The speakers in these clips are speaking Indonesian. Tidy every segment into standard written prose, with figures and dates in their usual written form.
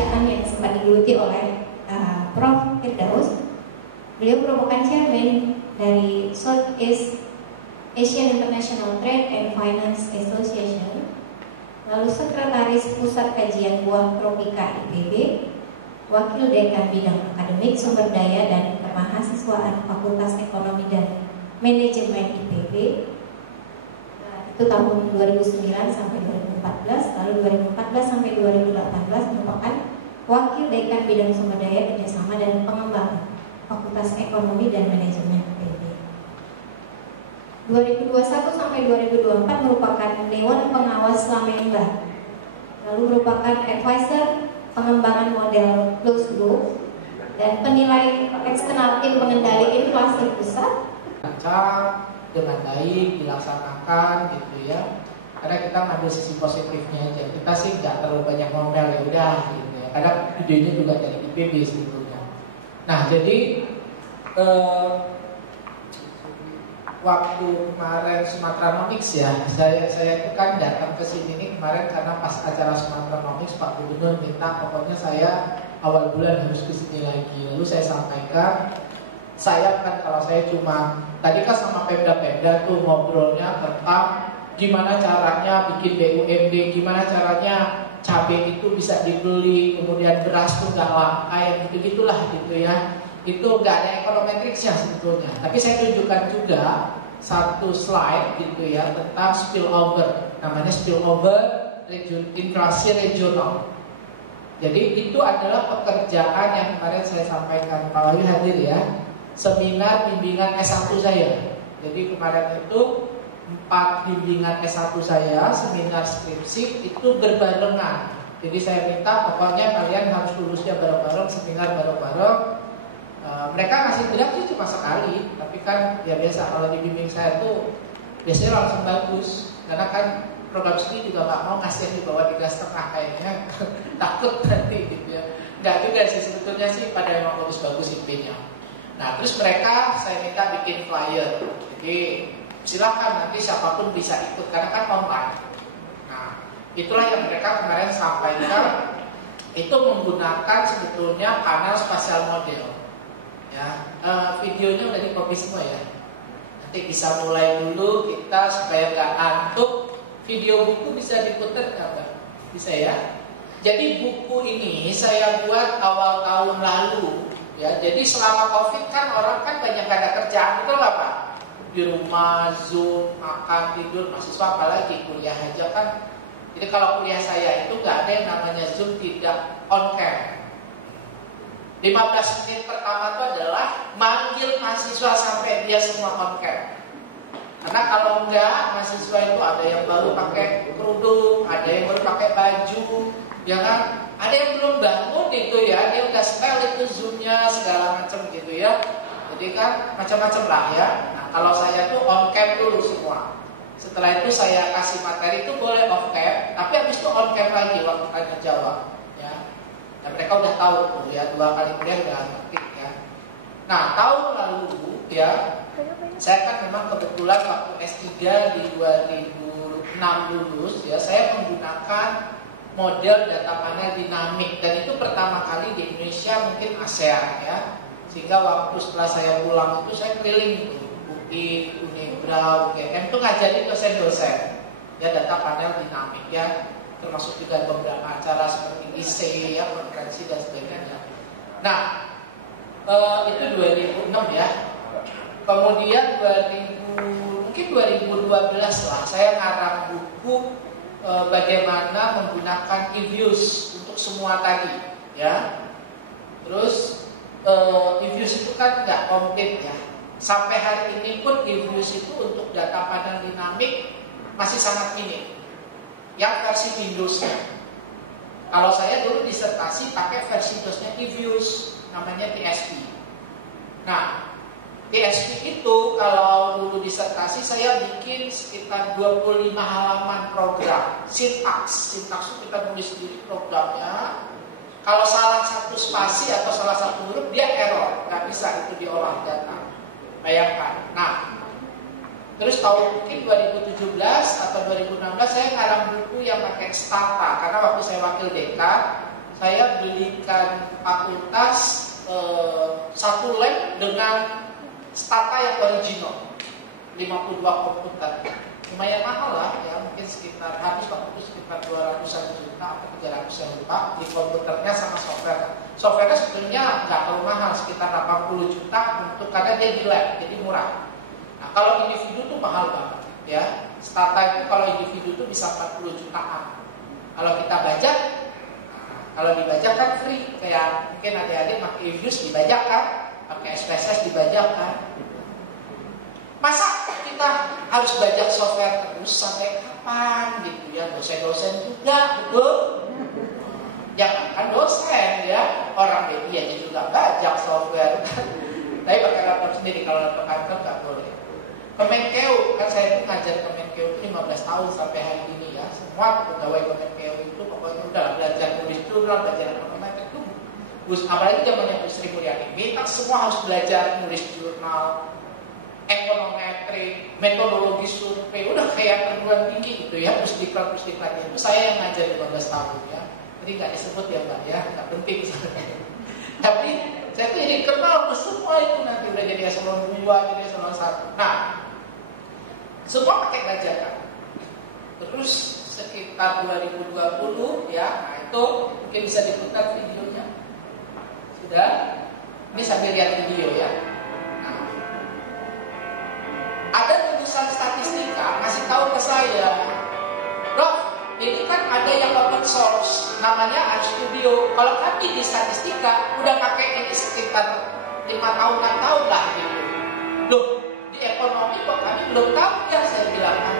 pekerjaan yang sempat digeluti oleh Prof. Firdaus. Beliau merupakan chairman dari Southeast Asian International Trade and Finance Association, lalu sekretaris Pusat Kajian Buah Tropika IPB, wakil dekan bidang akademik sumber daya dan kemahasiswaan Fakultas Ekonomi dan Manajemen IPB. Itu tahun 2009 sampai 2014, lalu 2014 sampai 2018 merupakan wakil dekan bidang sumber daya kerjasama dan pengembangan Fakultas Ekonomi dan Manajemen IPB. 2021 sampai 2024 merupakan Dewan Pengawas Lamemba, lalu merupakan advisor pengembangan model closed loop dan penilai eksternal tim pengendali inflasi pusat. Dengan baik dilaksanakan gitu ya, karena kita ngambil sisi positifnya aja. Kita sih nggak terlalu banyak ngomel, ya udah gitu ya, karena videonya juga dari IPB sebetulnya. Nah jadi waktu kemarin Sumatranomics ya, saya itu kan datang ke sini nih kemarin karena pas acara Sumatranomics Pak Gubernur minta pokoknya saya awal bulan harus ke sini lagi. Lalu saya sampaikan, saya kan kalau saya cuma tadi kan sama Pemda-Pemda tuh ngobrolnya tentang gimana caranya bikin BUMD, gimana caranya cabai itu bisa dibeli, kemudian beras tuh nggak langka, yang gitu-gitulah gitu ya. Itu nggak ada ekonometriksnya sebetulnya. Tapi saya tunjukkan juga satu slide gitu ya tentang spillover, namanya spillover inflasi regional. Jadi itu adalah pekerjaan yang kemarin saya sampaikan, Pak Wahyu hadir ya, seminar bimbingan S1 saya. Jadi kemarin itu 4 bimbingan S1 saya, seminar skripsi itu berbarengan. Jadi saya minta pokoknya kalian harus lulusnya bareng-bareng, seminar bareng-bareng. Mereka ngasih bilang sih cuma sekali, tapi kan ya biasa kalau dibimbing saya tuh biasanya langsung bagus. Karena kan program studi juga nggak mau ngasih di bawah 3,5 kayaknya takut nanti gitu ya. Nggak juga sih sebetulnya sih pada emang bagus-bagus IP-nya. Nah terus mereka saya minta bikin flyer, jadi silakan nanti siapapun bisa ikut karena kan online. Nah itulah yang mereka kemarin sampaikan, itu menggunakan sebetulnya panel spasial model. Ya, videonya udah di copy semua ya. Nanti bisa mulai dulu kita supaya nggak ngantuk. Video buku bisa diputar nggak? Bisa ya. Jadi buku ini saya buat awal tahun lalu. Ya, jadi selama COVID kan orang kan banyak gak ada kerjaan, itu apa? Di rumah, Zoom, makan, tidur, mahasiswa apalagi kuliah aja kan. Jadi kalau kuliah saya itu nggak ada yang namanya Zoom tidak on cam. 15 menit pertama itu adalah manggil mahasiswa sampai dia semua on cam. Karena kalau enggak, mahasiswa itu ada yang baru pakai kerudung, ada yang baru pakai baju, ya kan? Ada yang belum bangun gitu ya, dia udah style itu Zoom-nya segala macam gitu ya. Jadi kan macam-macam lah ya. Nah kalau saya tuh on cam dulu semua. Setelah itu saya kasih materi itu boleh off cam, tapi habis itu on cam lagi waktu tanya jawab. Dan mereka udah tahu tuh ya, 2 kali kuliah udah ngerti ya. Nah tahun lalu ya, saya kan memang kebetulan waktu S3 di 2006 lulus ya, saya menggunakan model data panel dinamik. Dan itu pertama kali di Indonesia, mungkin ASEAN ya. Sehingga waktu setelah saya pulang itu saya keliling itu UI, Unibra, UGM itu ngajarin dosen-dosen ya data panel dinamik ya. Termasuk juga beberapa acara seperti IC ya, konferensi dan sebagainya. Nah, itu 2006 ya. Kemudian mungkin 2012 lah, saya ngarang buku bagaimana menggunakan eViews untuk semua tadi, ya. Terus eViews itu kan nggak komplit ya. Sampai hari ini pun eViews itu untuk data panel dinamik masih sangat minim. Yang versi Windows-nya. Kalau saya dulu disertasi pakai versi DOS-nya eViews, namanya TSP. Nah, TSP itu kalau dulu disertasi saya bikin sekitar 25 halaman program. Sintaks itu kita nulis sendiri programnya. Kalau salah satu spasi atau salah satu huruf dia error, nggak bisa itu diolah data. Bayangkan. Nah, terus tahun mungkin 2017 atau 2016 saya ngarang buku yang pakai Stata, karena waktu saya wakil dekan, saya belikan fakultas satu lab dengan stata yang original, 52 komputer. Lumayan mahal lah ya, mungkin sekitar habis waktu itu sekitar 200-an juta atau 300-an juta di komputernya sama software. Softwarenya sebetulnya nggak terlalu mahal, sekitar 80 juta untuk karena dia di lab, jadi murah. Nah, kalau individu tuh mahal banget ya. Stata itu kalau individu tuh bisa 40 jutaan. Kalau kita bajak, kalau dibajak kan free, kayak mungkin adik-adik pakai Evius dibajak kan, pakai SPSS dibajak kan. Masa kita harus belajar software terus sampai kapan gitu ya? Dosen-dosen juga, betul? Jangan kan dosen ya, orang media juga belajar software. Tapi pakai laptop sendiri, kalau laptop kantor nggak boleh. Kemenkeu, kan saya itu ngajar Kemenkeu itu 15 tahun sampai hari ini ya. Semua pegawai Kemenkeu itu pokoknya udah belajar nulis jurnal, belajar informatika itu. Apalagi zamannya Bu Sri Mulyani, minta semua harus belajar nulis jurnal, ekonometri, metodologi survei, udah kayak perguruan tinggi gitu ya, pusdiklat itu saya yang ngajar 15 tahun ya. Jadi nggak disebut ya Mbak ya, nggak penting sebenarnya. Tapi saya tuh jadi kenal semua itu nanti udah jadi eselon 2, jadi eselon 1. Nah, semua pakai bajakan. Terus sekitar 2020 ya, nah itu mungkin bisa diputar videonya. Sudah, ini sambil lihat video ya. Ada lulusan statistika ngasih tahu ke saya, Prof, ini kan ada yang open source, namanya RStudio. Kalau kami di statistika udah pakai ini sekitar 6 tahun lah gitu. Loh, di ekonomi kok kami belum tahu ya, saya bilang kan.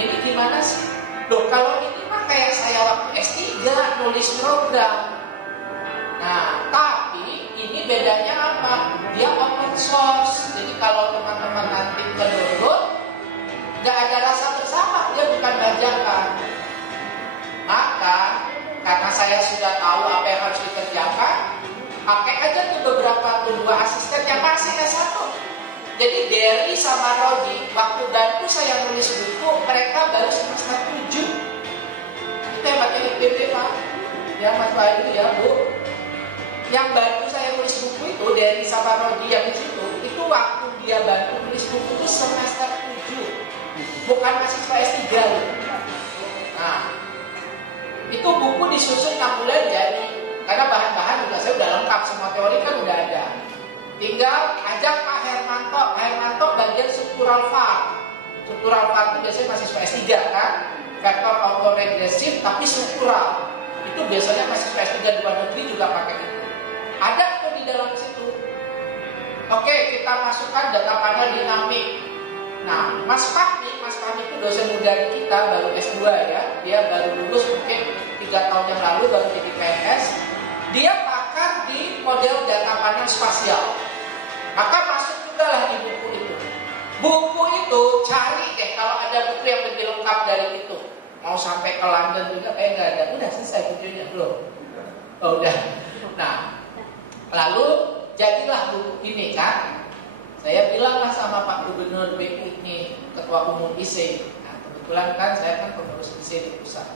Ini gimana sih? Loh, kalau ini mah kayak saya waktu S3 nulis program. Nah, tapi ini bedanya apa? Dia open source. Jadi kalau teman-teman nanti download, nggak ada rasa bersama, dia bukan bajakan. Maka karena saya sudah tahu apa yang harus dikerjakan, pakai aja tuh beberapa dua asisten yang masih S1. Jadi Derry sama Rodi waktu bantu saya nulis buku, mereka baru semester 7. Itu hebatnya IPB Pak. Ya Mas Wahyu ya Bu. Yang bantu saya nulis buku itu dari sama Rodi yang di situ, itu waktu dia bantu nulis buku itu semester 7, bukan mahasiswa S3. Nah, itu buku disusun 6 bulan jadi, karena bahan-bahan juga saya udah lengkap, semua teori kan udah ada. Tinggal ajak Pak Hermanto bagian struktural VAR. Struktural VAR itu biasanya mahasiswa S3 kan, vektor autoregresif tapi struktural. Itu biasanya mahasiswa S3 di luar negeri juga pakai itu. Ada tuh di dalam situ. Oke, kita masukkan data panel dinamik. Nah, Mas Fahmi itu dosen muda kita, baru S2 ya. Dia baru lulus mungkin 3 tahun yang lalu, baru jadi PNS. Dia pakar di model data panel spasial. Maka masuk juga lah di buku itu. Buku itu cari deh kalau ada buku yang lebih lengkap dari itu. Mau sampai ke London juga nggak ada. Udah selesai videonya belum? Oh udah. Nah, lalu jadilah buku ini kan. Saya bilanglah sama Pak Gubernur BU ini, Ketua Umum IC. Nah, kebetulan kan saya kan pengurus IC di pusat.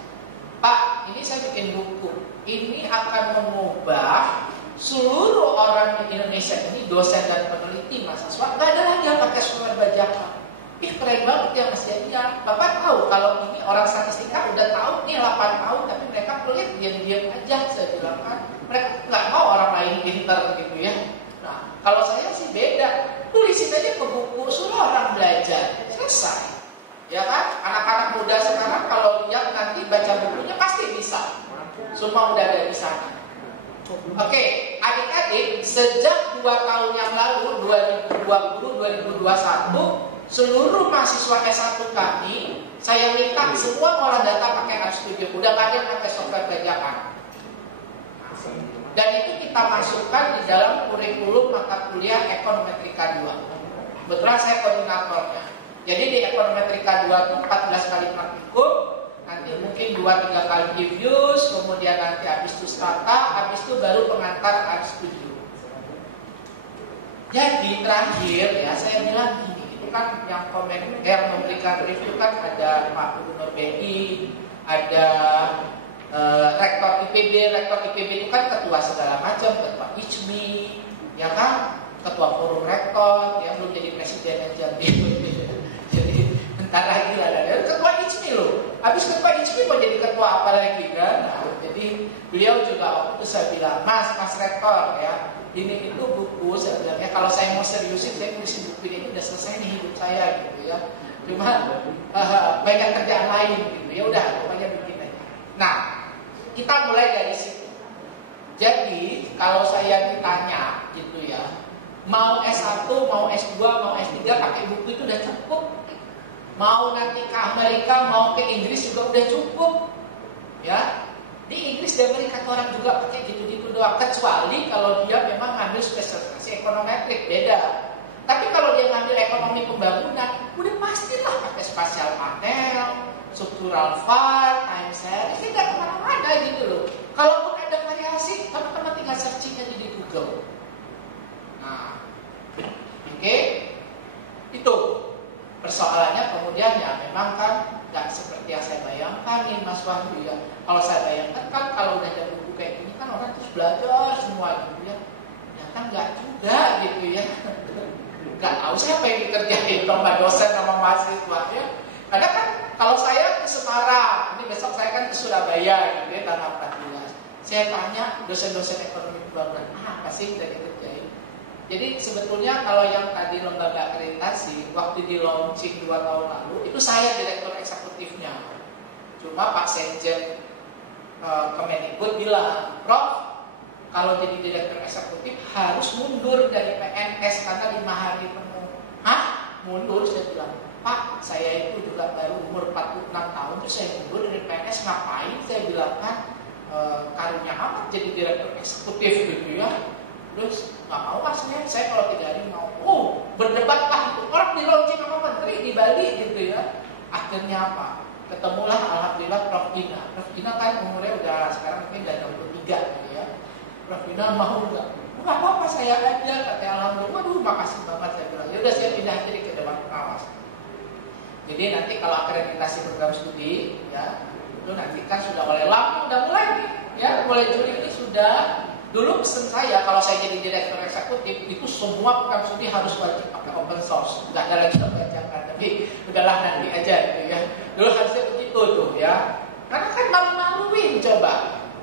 Pak, ini saya bikin buku. Ini akan mengubah seluruh orang di Indonesia ini, dosen dan peneliti, mahasiswa, nggak ada lagi yang pakai software bajakan. Ih keren banget ya Mas Yaya. Bapak tahu kalau ini orang statistika udah tahu nih 8 tahun, tapi mereka pelit diam-diam aja. Saya bilang kan, mereka nggak mau orang lain pintar gitu ya. Nah, kalau saya sih beda. Tulisin aja ke buku, suruh orang belajar, selesai. Ya kan? Anak-anak muda sekarang kalau lihat nanti baca bukunya pasti bisa. Semua udah ada di sana. Oke, adik-adik, sejak 2 tahun yang lalu, 2020-2021, seluruh mahasiswa S1 kami, saya minta semua ngolah data pakai RStudio. Udah nggak ada pakai software bajakan. Dan itu kita masukkan di dalam kurikulum mata kuliah Ekonometrika 2. Kebetulan saya koordinatornya. Jadi di Ekonometrika 2 itu 14 kali praktikum, nanti mungkin 2-3 kali reviews, kemudian nanti habis itu strata, habis itu baru pengantar RStudio. Jadi terakhir ya saya bilang gini, itu kan yang komen, yang memberikan review kan ada Pak Gubernur BI, ada rektor IPB itu kan ketua segala macam, ketua ICMI, ya kan, ketua forum rektor, ya belum jadi presiden aja. Jadi bentar lagi lah, ketua ICMI loh. Habis ketua ICMI mau jadi ketua apa lagi kan? Nah, jadi beliau juga waktu itu saya bilang, Mas rektor ya, ini itu buku sebenarnya kalau saya mau seriusin, saya tulisin buku ini udah selesai nih hidup saya gitu ya. Cuma banyak kerjaan lain gitu. Ya udah, pokoknya bikin aja. Nah, kita mulai dari situ. Jadi kalau saya ditanya gitu ya, mau S1, mau S2, mau S3 pakai buku itu udah cukup. Mau nanti ke Amerika, mau ke Inggris juga udah cukup. Ya. Di Inggris dan Amerika orang juga pakai gitu-gitu doang, kecuali kalau dia memang ngambil spesialisasi ekonometrik, beda. Tapi kalau dia ngambil ekonomi pembangunan, udah pastilah pakai spatial panel, struktural VAR, time series, tidak kemana-mana gitu loh. Kalaupun ada variasi, teman-teman tinggal searching aja di Google. Nah, oke, itu persoalannya. Kemudian ya memang kan nggak seperti yang saya bayangkan nih Mas Wahyu ya. Kalau saya bayangkan kan kalau udah ada buku kayak gini kan orang terus belajar semua gitu ya. Ya kan nggak juga gitu ya. Nggak tahu siapa yang dikerjain sama dosen sama mahasiswa ya. Karena kan kalau saya ke Semarang, ini besok saya kan ke Surabaya gitu ya, tanggal 14. Saya tanya dosen-dosen ekonomi pembangunan, apa sih yang dikerjain? Jadi sebetulnya kalau yang tadi lembaga akreditasi, waktu di launching 2 tahun lalu, itu saya direktur eksekutifnya. Cuma Pak Sekjen Kemendikbud bilang, Prof, kalau jadi direktur eksekutif harus mundur dari PNS karena 5 hari penuh. Hah? Mundur? Saya bilang, Pak, saya itu juga baru umur 46 tahun, terus saya mundur dari PNS, ngapain? Saya bilang kan, karunia amat jadi direktur eksekutif gitu ya. Terus nggak mau masnya, saya kalau 3 hari mau. Berdebat lah itu orang di launching sama menteri di Bali gitu ya. Akhirnya apa? Ketemulah alhamdulillah Prof Dina. Prof Dina kan umurnya udah sekarang mungkin udah 63 gitu ya. Prof Dina mau nggak? Nggak apa-apa saya aja, katanya alhamdulillah. Waduh, makasih banget saya bilang. Ya udah saya pindah jadi ke dewan pengawas. Jadi nanti kalau akreditasi program studi ya, itu nanti kan sudah oleh LAM udah mulai nih, ya mulai Juli ini sudah. Dulu pesen saya kalau saya jadi direktur eksekutif itu semua program studi harus wajib pakai open source, nggak ada lagi pembajakan. Tapi udahlah nanti aja gitu ya. Dulu harusnya begitu tuh ya. Karena kan malu-maluin coba.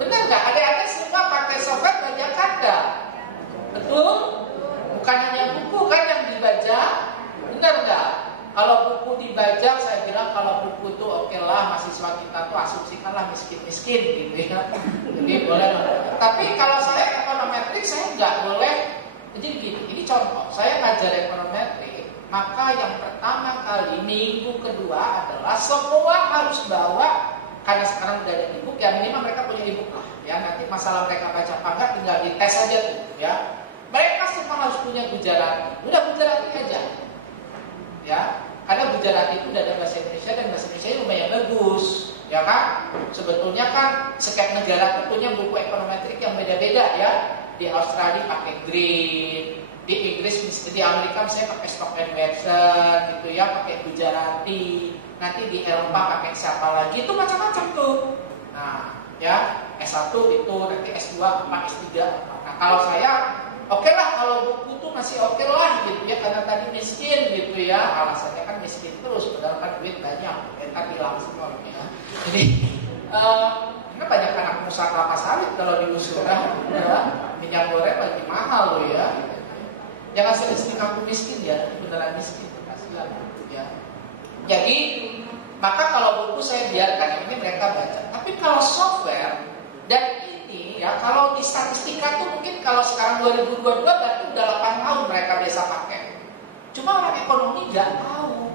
Benar nggak? Adik-adik semua pakai software bajakan nggak? Betul? Bukan hanya buku kan yang dibaca, benar nggak? Kalau buku dibajak, saya bilang kalau buku tuh oke lah, mahasiswa kita tuh asumsikanlah miskin-miskin gitu ya. Jadi boleh. Tapi kalau saya ekonometrik, saya nggak boleh. Jadi gini, ini contoh. Saya ngajar ekonometrik, maka yang pertama kali minggu kedua adalah semua harus bawa, karena sekarang udah ada e-book, ya minimal mereka punya e-book lah. Ya nanti masalah mereka baca apa enggak tinggal dites aja tuh. Ya, mereka semua harus punya Gujarati. Udah Gujarati aja. Ya, karena Gujarati itu udah ada bahasa Indonesia dan bahasa Indonesia lumayan bagus, ya kan? Sebetulnya kan setiap negara itu punya buku ekonometrik yang beda-beda ya. Di Australia pakai Green, di Inggris, di Amerika misalnya pakai Stock and Webster gitu ya, pakai Gujarati. Nanti di Eropa pakai siapa lagi, itu macam-macam tuh. Nah, ya S1 itu, nanti S2 apa, S3 apa. Nah, kalau saya oke lah kalau buku tuh masih oke lah gitu ya, karena tadi miskin gitu ya, alasannya kan miskin terus, padahal kan duit banyak, kan hilang semua gitu ya. Jadi ini banyak anak pengusaha kelapa sawit kalau diusir ya, minyak goreng lagi mahal loh ya. Jangan sering-sering aku miskin ya, beneran miskin, kasihan ya. Jadi maka kalau buku saya biarkan, ini mereka baca. Tapi kalau software dan ya, kalau di statistika tuh mungkin kalau sekarang 2022 berarti udah 8 tahun mereka biasa pakai. Cuma orang ekonomi nggak tahu,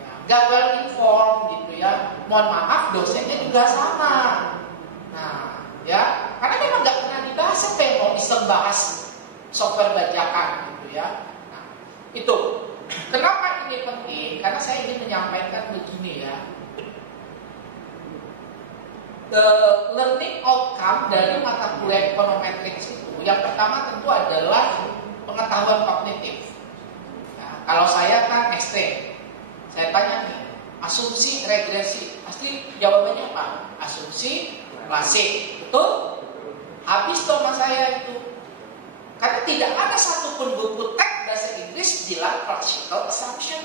ya, nggak well informed gitu ya. Mohon maaf, dosennya juga sama. Nah, ya, karena memang nggak pernah dibahas apa yang mau iseng bahas software bajakan gitu ya. Nah, itu kenapa ini penting? Karena saya ingin menyampaikan begini ya. The learning outcome dari mata kuliah ekonometrik itu, yang pertama tentu adalah pengetahuan kognitif. Nah, kalau saya kan ekstrem, saya tanya nih, asumsi regresi, pasti jawabannya apa? Asumsi klasik, betul? Habis toh mas saya itu. Karena tidak ada satupun buku teks bahasa Inggris bilang classical assumption.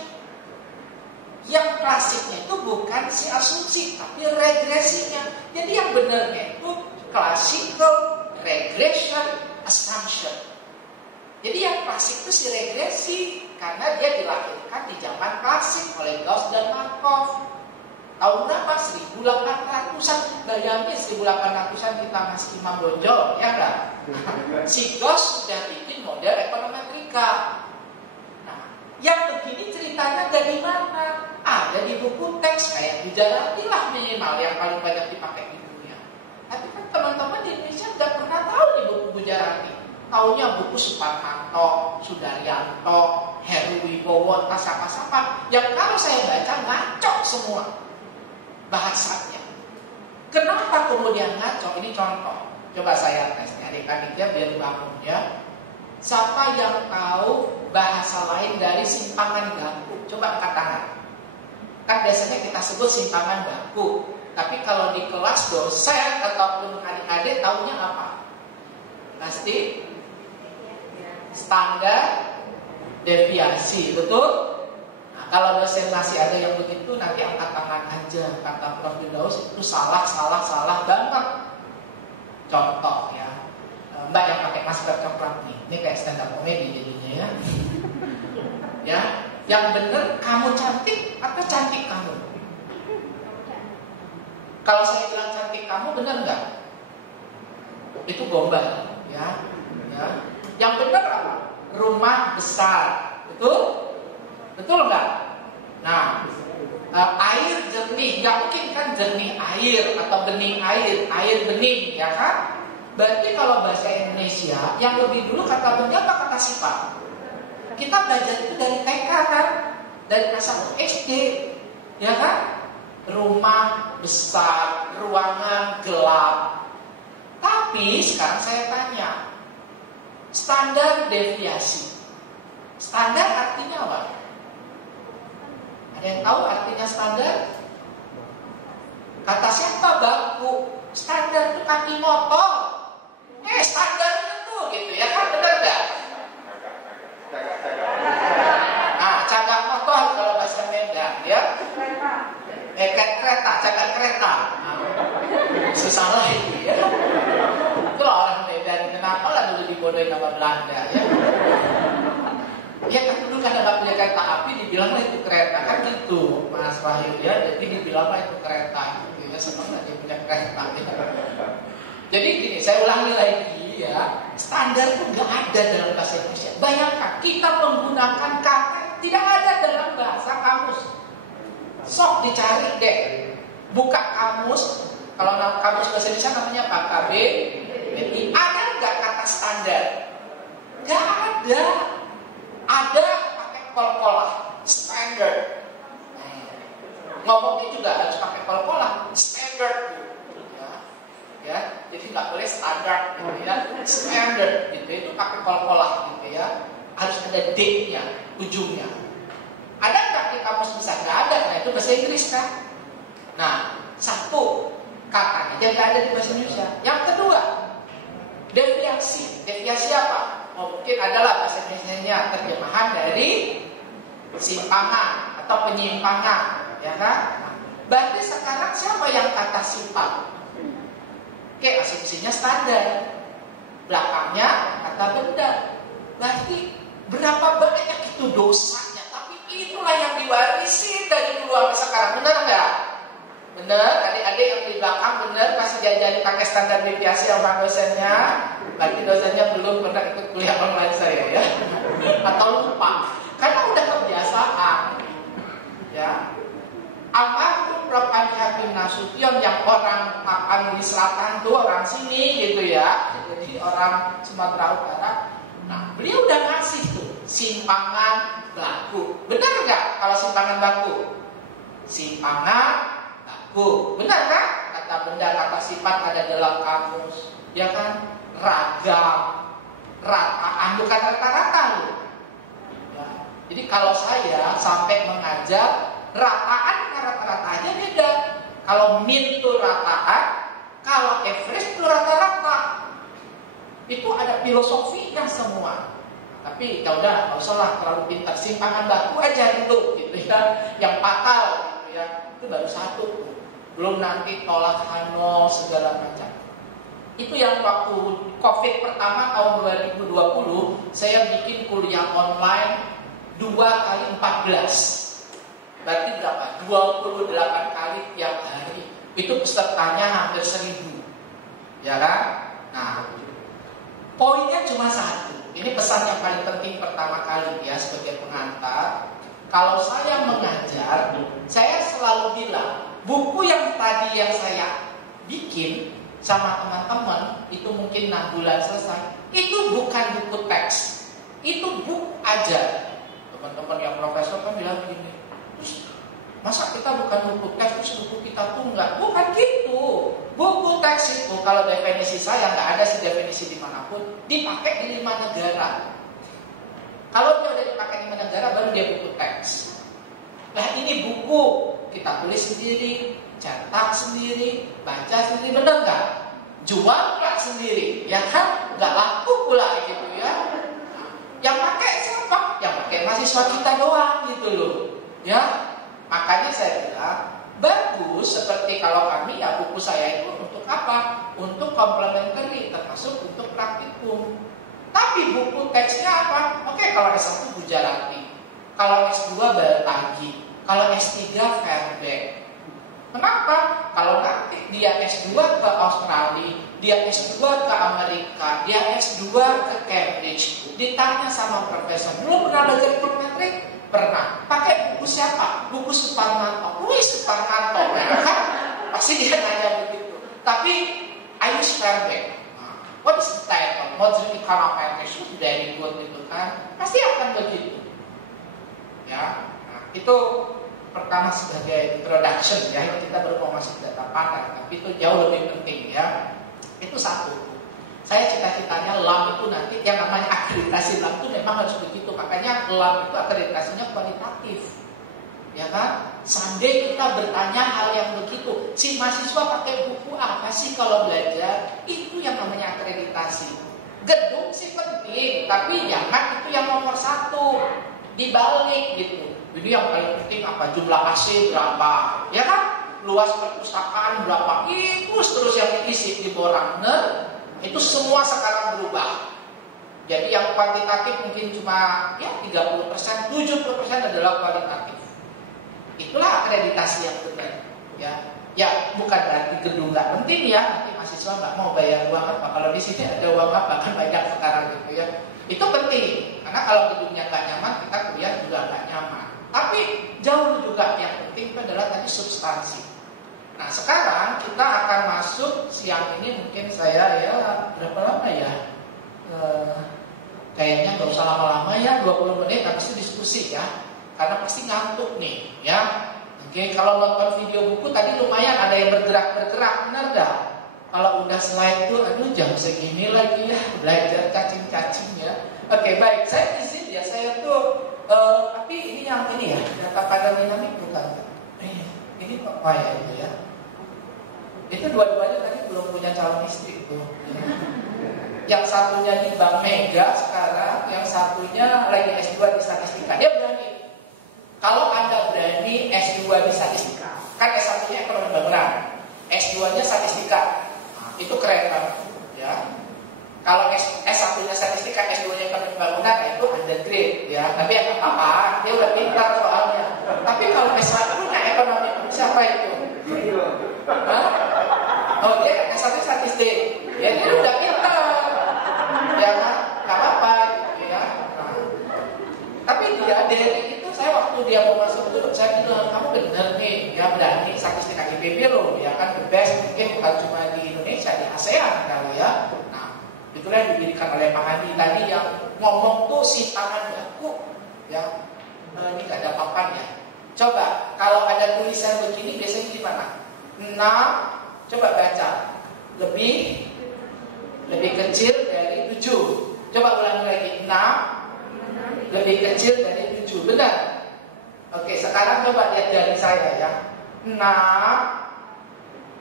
Yang klasiknya itu bukan si asumsi, tapi regresinya. Jadi yang benarnya itu classical regression assumption. Jadi yang klasik itu si regresi, karena dia dilahirkan di zaman klasik oleh Gauss dan Markov. Tahun berapa? 1800-an. Bayangin 1800-an kita masih Imam Bonjol, ya enggak? Si Gauss sudah bikin model ekonometrika. Nah, yang begini ceritanya dari mana? Ada di buku teks, kayak Gujarati lah minimal yang paling banyak dipakai di dunia. Tapi kan teman-teman di Indonesia nggak pernah tahu di buku Gujarati. Taunya buku Suparmanto, Sudaryanto, Heru Wibowo, siapa-siapa. Yang kalau saya baca ngaco semua bahasanya. Kenapa kemudian ngaco? Ini contoh. Coba saya tes adik-adiknya biar dibangun ya. Siapa yang tahu bahasa lain dari simpangan baku? Coba angkat tangan. Kan biasanya kita sebut simpangan baku. Tapi kalau di kelas dosen ataupun adik-adik taunya apa? Pasti standar deviasi, betul? Nah, kalau dosen masih ada yang begitu, nanti angkat tangan aja. Kata Prof. Firdaus itu salah banget. Contoh ya, Mbak yang pakai masker coklat nih, ini kayak stand up comedy jadinya ya. Ya, yang bener kamu cantik atau cantik kamu? Kalau saya bilang cantik kamu, bener nggak? Itu gombal, ya. Yang bener apa? Rumah besar, betul? Betul nggak? Nah, air jernih, nggak mungkin kan jernih air atau bening air bening, ya kan? Berarti kalau bahasa Indonesia yang lebih dulu kata benda apa kata sifat? Kita belajar itu dari TK kan, dari kelas 1 SD, ya kan? Rumah besar, ruangan gelap. Tapi sekarang saya tanya, standar deviasi. Standar artinya apa? Ada yang tahu artinya standar? Kata siapa baku? Standar itu kaki motor. Standar itu gitu ya kan, benar nggak? Nah, cagak motor kalau bahasa Medan ya. Kereta, cagak kereta. Nah, susah lagi ya. Itu orang Medan, kenapa lah dulu dibodohin sama Belanda ya? Ya kan dulu kan nggak punya kereta api, dibilanglah itu kereta kan gitu, Mas Wahyu ya. Jadi dibilanglah itu kereta. Ya senang nggak dia punya kereta. Ya. Jadi gini, saya ulangi lagi ya, standar itu nggak ada dalam bahasa Indonesia. Bayangkan kita menggunakan kata tidak ada dalam bahasa kamus. Sok dicari deh, buka kamus. Kalau kamus bahasa Indonesia namanya apa? KBBI. Ada nggak kata standar? Nggak ada. Ada pakai kol-kolah, standard. Ngomongnya juga harus pakai kol-kolah, standard. Ya, jadi nggak boleh standar, gitu ya. Standard, gitu itu pakai kol-kolah, gitu ya. Harus ada D-nya, ujungnya. Ada nggak di kamus besar? Nggak ada. Nah itu bahasa Inggris kan. Nah, satu katanya yang nggak ada di bahasa Indonesia. Yang kedua, deviasi. Deviasi apa? Mungkin adalah bahasa Indonesia terjemahan dari simpangan atau penyimpangan, ya kan? Nah, berarti sekarang siapa yang kata sifat? Oke, asumsinya standar. Belakangnya kata benda. Berarti berapa banyak itu dosanya? Tapi itulah yang diwarisi dari dulu sampai sekarang. Benar nggak? Benar, adik-adik yang di belakang benar pasti diajari pakai standar deviasi sama dosennya. Berarti dosennya belum pernah ikut kuliah online saya ya. Atau lupa. Karena udah kebiasaan. Ya. Almarhum Prof. Panji Hakim Nasution yang orang makan di selatan tuh orang sini gitu ya. Jadi orang Sumatera Utara. Nah, beliau udah ngasih tuh simpangan baku. Benar nggak kalau simpangan baku? Simpangan baku. Benar kan? Kata benda, kata sifat ada dalam kamus. Ya kan? Ragam, rataan, bukan rata-rata loh. Ya. Jadi kalau saya sampai mengajar rataan rata-rata aja beda. Kalau mean itu rataan, kalau average itu rata-rata. Itu ada filosofinya semua. Tapi ya udah, nggak usah lah terlalu pintar. Simpangan batu aja itu, gitu ya. Yang fatal, gitu ya. Itu baru satu tuh. Belum nanti tolak nol segala macam. Itu yang waktu COVID pertama tahun 2020, saya bikin kuliah online 2 kali 14. Berarti berapa? 28 kali tiap hari. Itu pesertanya hampir 1000. Ya kan? Nah, poinnya cuma satu. Ini pesan yang paling penting pertama kali ya sebagai pengantar. Kalau saya mengajar, saya selalu bilang, buku yang tadi yang saya bikin sama teman-teman, itu mungkin 6 bulan selesai, itu bukan buku teks, itu buku ajar. Teman-teman yang profesor kan bilang gini, terus masa kita bukan buku teks, terus buku kita tuh enggak? Bukan gitu. Buku teks itu kalau definisi saya, nggak ada sih definisi dimanapun, dipakai di 5 negara. Kalau dia udah dipakai di 5 negara, baru dia buku teks. Nah ini buku, kita tulis sendiri, cetak sendiri, baca sendiri, benar nggak? Jual nggak sendiri, ya kan? Nggak laku pula gitu ya. Yang pakai siapa? Yang pakai mahasiswa kita doang gitu loh, ya. Makanya saya bilang bagus seperti kalau kami ya buku saya itu untuk apa? Untuk complementary, termasuk untuk praktikum. Tapi buku teksnya apa? Oke, kalau S1 Gujarati, kalau S2 Baltagi, kalau S3 Fairbank. Kenapa? Kalau nanti dia S2 ke Australia, dia S2 ke Amerika, dia S2 ke Cambridge, ditanya sama profesor, belum pernah belajar complementary? Pernah. Pakai buku siapa? Buku Suparmanto. Wih, Suparmanto, ya kan? Pasti dia nanya begitu. Tapi I use Fairbank. What is the title? Modern Econometrics. Very good itu kan? Pasti akan begitu. Ya, nah, itu pertama sebagai introduction ya. Kita baru mau masuk data pakar, tapi itu jauh lebih penting ya. Itu satu. Saya cita-citanya LAM itu nanti yang namanya akreditasi LAM itu memang harus begitu. Makanya LAM itu akreditasinya kualitatif, ya kan? Sampai kita bertanya hal yang begitu. Si mahasiswa pakai buku apa sih kalau belajar? Itu yang namanya akreditasi. Gedung sih penting, tapi jangan itu yang nomor 1. Dibalik gitu. Jadi yang paling penting apa? Jumlah AC berapa? Ya kan? Luas perpustakaan berapa? Itu terus yang diisi di Borangner. Itu semua sekarang berubah. Jadi yang kuantitatif mungkin cuma ya 30%, 70% adalah kualitatif. Itulah akreditasi yang benar. Ya bukan berarti gedung nggak penting ya. Nanti mahasiswa nggak mau bayar uang apa. Kalau di sini ada uang apa kan banyak sekarang gitu ya. Itu penting karena kalau gedungnya nggak nyaman, kita kuliah juga nggak nyaman. Tapi jauh juga yang penting itu adalah tadi substansi. Nah sekarang kita akan masuk siang ini mungkin saya ya berapa lama ya? Kayaknya nggak usah lama-lama ya, 20 menit habis itu diskusi ya. Karena pasti ngantuk nih ya. Oke, kalau nonton video buku tadi lumayan ada yang bergerak-bergerak, benar nggak? Kalau udah slide itu, aduh jam segini lagi ya belajar cacing-cacing ya. Oke baik, saya izin ya saya tuh tapi ini yang ini ya data pada dinamik bukan? Ini apa ya itu ya? Itu dua-duanya tadi belum punya calon istri tuh. Yang satunya di Bank Mega sekarang, yang satunya lagi S2 di statistika. Dia berani. Kalau Anda berani S2 di statistika, kan S1-nya ekonomi bangunan, S2-nya statistika. Nah, itu keren banget ya. Kalau S1-nya statistika, S2-nya ekonomi bangunan, nah itu undergrade ya. Tapi ya apa-apa, dia udah pintar soalnya. Tapi kalau S1-nya ekonomi, siapa itu? Hah? Oh dia S1 statistik, ya dia udah pintar, ya kan? Gak apa-apa gitu ya. Nah, tapi dia dari itu saya waktu dia mau masuk dulu saya bilang kamu bener nih, ya berani statistika IPB loh, ya kan the best mungkin bukan cuma di Indonesia, di ASEAN kalau ya. Nah itulah yang didirikan oleh Pak Hadi tadi yang ngomong tuh si tangan baku, ya ini gak ada papannya. Coba kalau ada tulisan begini biasanya gimana? 6, coba baca. Lebih kecil dari 7. Coba ulangi lagi. 6 lebih kecil dari 7. Benar? Oke, sekarang coba lihat dari saya ya. 6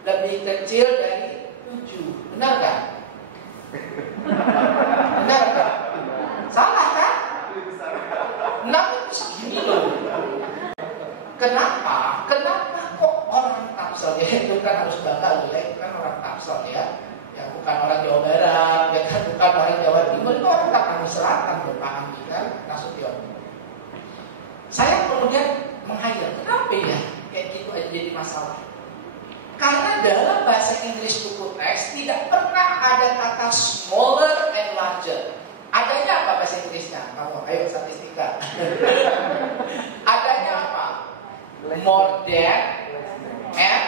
lebih kecil dari 7. Benar kan? Benar kan? Salah kan? 6 itu segini loh. Kenapa? Kenapa kok orang Tangsel ya? Itu kan harus bangga loh ya, itu kan orang Tangsel ya. Ya bukan orang Jawa Barat, ya kan bukan orang Jawa Timur, itu orang Tapanuli Selatan berpaham kan Nasution. Saya kemudian menghayal, kenapa ya kayak gitu aja jadi masalah? Karena dalam bahasa Inggris buku teks tidak pernah ada kata smaller and larger. Adanya apa bahasa Inggrisnya? Kamu ayo statistika. Adanya apa? More than and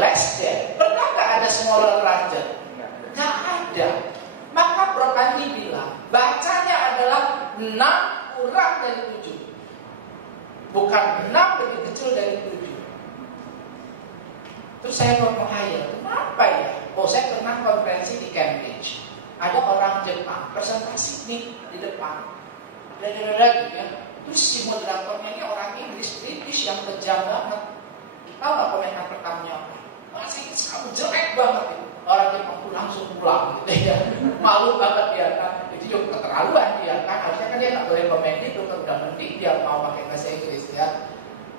less than. Pernah nggak ada smaller larger? Nggak ada. Maka Prof. Andi bilang bacanya adalah 6 kurang dari 7. Bukan 6 lebih kecil dari 7. Terus saya mau menghayal, kenapa ya? Oh, saya pernah konferensi di Cambridge. Ada orang Jepang presentasi nih di depan. Gitu ya. Terus si moderatornya ini orang Inggris British yang kejam banget. Tahu nggak komentar pertamanya apa? Masih kamu jelek banget itu. Orang Jepang tuh langsung pulang gitu ya. Malu banget dia kan. Itu juga keterlaluan dia kan. Harusnya kan dia nggak boleh komen itu. Kan udah mending dia mau pakai bahasa Inggris ya.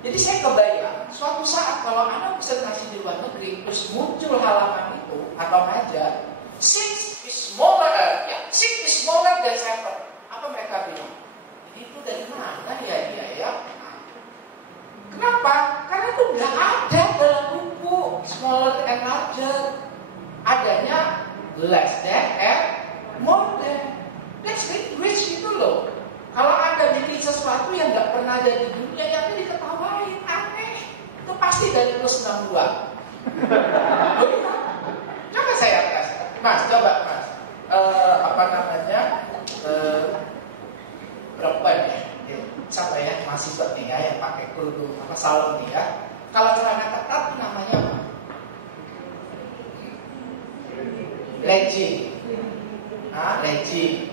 Jadi saya kebayang suatu saat kalau Anda presentasi di luar negeri terus muncul halaman itu atau aja 6 is smaller, ya 6 is smaller than 7. Apa mereka bilang? Itu dari mana ya dia ya? Kenapa? Karena itu nggak ada dalam buku smaller and larger. Adanya less than and more than. That's language itu loh. Kalau Anda bikin sesuatu yang nggak pernah ada di dunia, yang diketawain aneh, itu pasti dari plus 62. Coba saya tes, Mas, coba Mas, apa namanya, perempuan ya, siapa ya mahasiswa nih ya yang pakai kerudung apa salon nih ya. Kalau celana ketat namanya apa? Legging. Legging.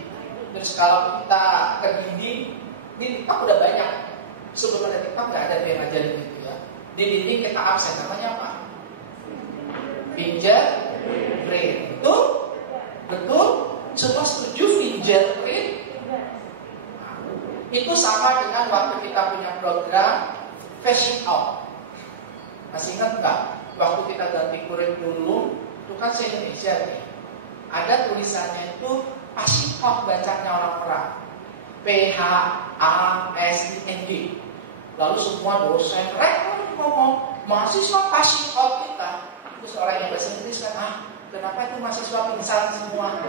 Terus kalau kita ke dinding, di TikTok udah banyak. Sebelum ada TikTok nggak ada yang ngajarin gitu ya. Di dinding kita absen, namanya apa? Fingerprint. Betul? Betul? Semua setuju fingerprint? Itu sama dengan waktu kita punya program Facing Out. Masih ingat nggak? Waktu kita ganti kurikulum, itu kan se-Indonesia nih. Ada tulisannya itu passing out bacanya orang-orang. PHASING. Lalu semua dosen rektor ngomong mahasiswa passing out kita. Terus orang yang bahasa Inggris kan, kenapa itu mahasiswa pingsan semua?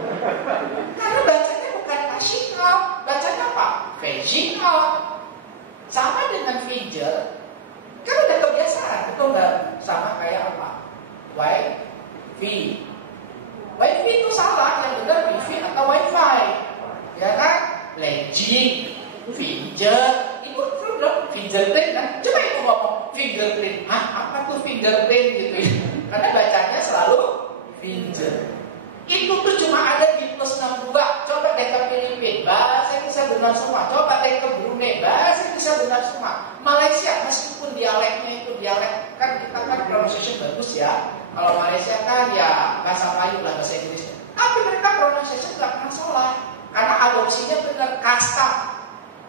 Karena bacanya bukan passing out, bacanya apa? Phasing out. Sama dengan finger, kan udah kebiasaan, betul nggak? Sama kayak apa? Wi-Fi. Wi-Fi itu salah, yang benar Wi-Fi atau Wi-Fi, ya kan? Legging, finger, itu belum fingerprint kan? Coba itu ngomong fingerprint, apa tuh fingerprint gitu ya? Karena bacanya selalu finger. Itu tuh cuma ada di plus 62. Coba deh ke Filipina, bahasa bisa benar semua. Coba deh ke Brunei, bahasa bisa benar semua. Malaysia, meskipun dialeknya itu dialek, kan kita kan pronunciation bagus ya. Kalau Malaysia kan ya bahasa Melayu lah bahasa Inggrisnya. Tapi mereka pronunciation nggak pernah salah. Karena adopsinya benar kasta.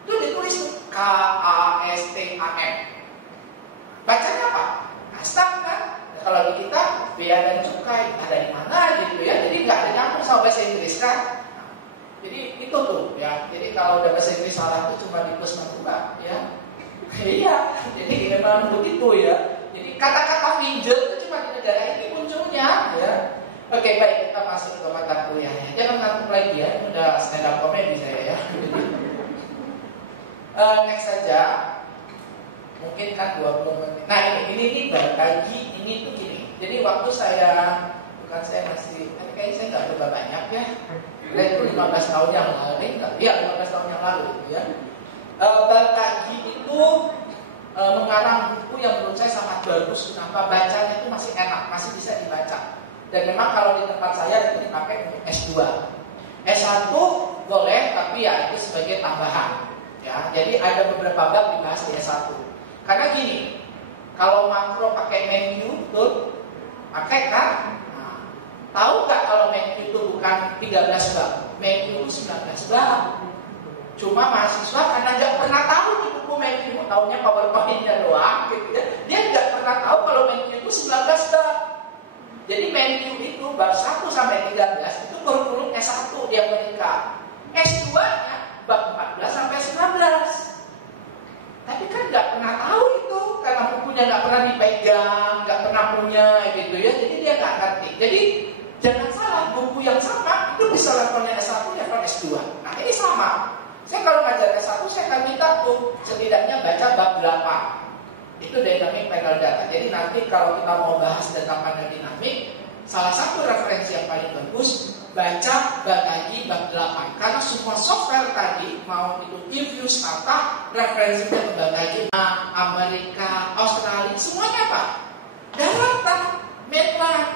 Itu ditulis tuh KASTAM. Bacanya apa? Kasta kan? Kalau di kita bea dan cukai ada di mana gitu ya. Jadi nggak ada nyambung sama bahasa Inggris kan. Jadi itu tuh ya. Jadi kalau udah bahasa Inggris salah itu cuma di plus 62 ya. Iya. Jadi memang begitu ya. Jadi kata-kata finger itu cuma di negara ini munculnya ya. Oke, baik, kita masuk ke mata kuliahnya. Jangan ngantuk lagi ya. Udah stand up comedy saya ya. Next saja. Mungkin kan 20 menit. Nah ini berbagi, ini tuh gini. Jadi waktu saya, bukan saya masih, kayaknya saya nggak coba banyak ya. Itu 15 tahun yang lalu, iya 15 tahun yang lalu ya. Berbagi itu mengarang buku yang menurut saya sangat bagus. Kenapa? Bacanya itu masih enak, masih bisa dibaca. Dan memang kalau di tempat saya itu dipakai untuk S2. S1 boleh, tapi ya itu sebagai tambahan. Ya, jadi ada beberapa bab dibahas di S1. Karena gini, kalau makro pakai menu, betul? Pakai kan? Nah, tahu nggak kalau Menq itu bukan 13 bab, Menq itu 19 bab. Cuma mahasiswa karena nggak pernah tahu di buku Menq itu, taunya PowerPoint-nya doang gitu ya. Dia nggak pernah tahu kalau Menq itu 19 bab. Jadi Menq itu bab 1 sampai 13 itu kurikulum S1 di Amerika. S2-nya bab 14 sampai 19. Tapi kan nggak pernah tahu itu karena bukunya nggak pernah dipegang, nggak pernah punya gitu ya. Jadi dia nggak ngerti. Jadi jangan salah, buku yang sama itu bisa levelnya S1, level S2. Nah ini sama. Saya kalau ngajar S1 saya akan minta tuh setidaknya baca bab 8. Itu dynamic panel data. Jadi nanti kalau kita mau bahas data panel dinamik, salah satu referensi yang paling bagus baca Bakaji bab 8. Karena semua software tadi mau itu Infuse Tata, referensinya ke Bakaji, Amerika, Australia, semuanya apa? Daratan, MATLAB.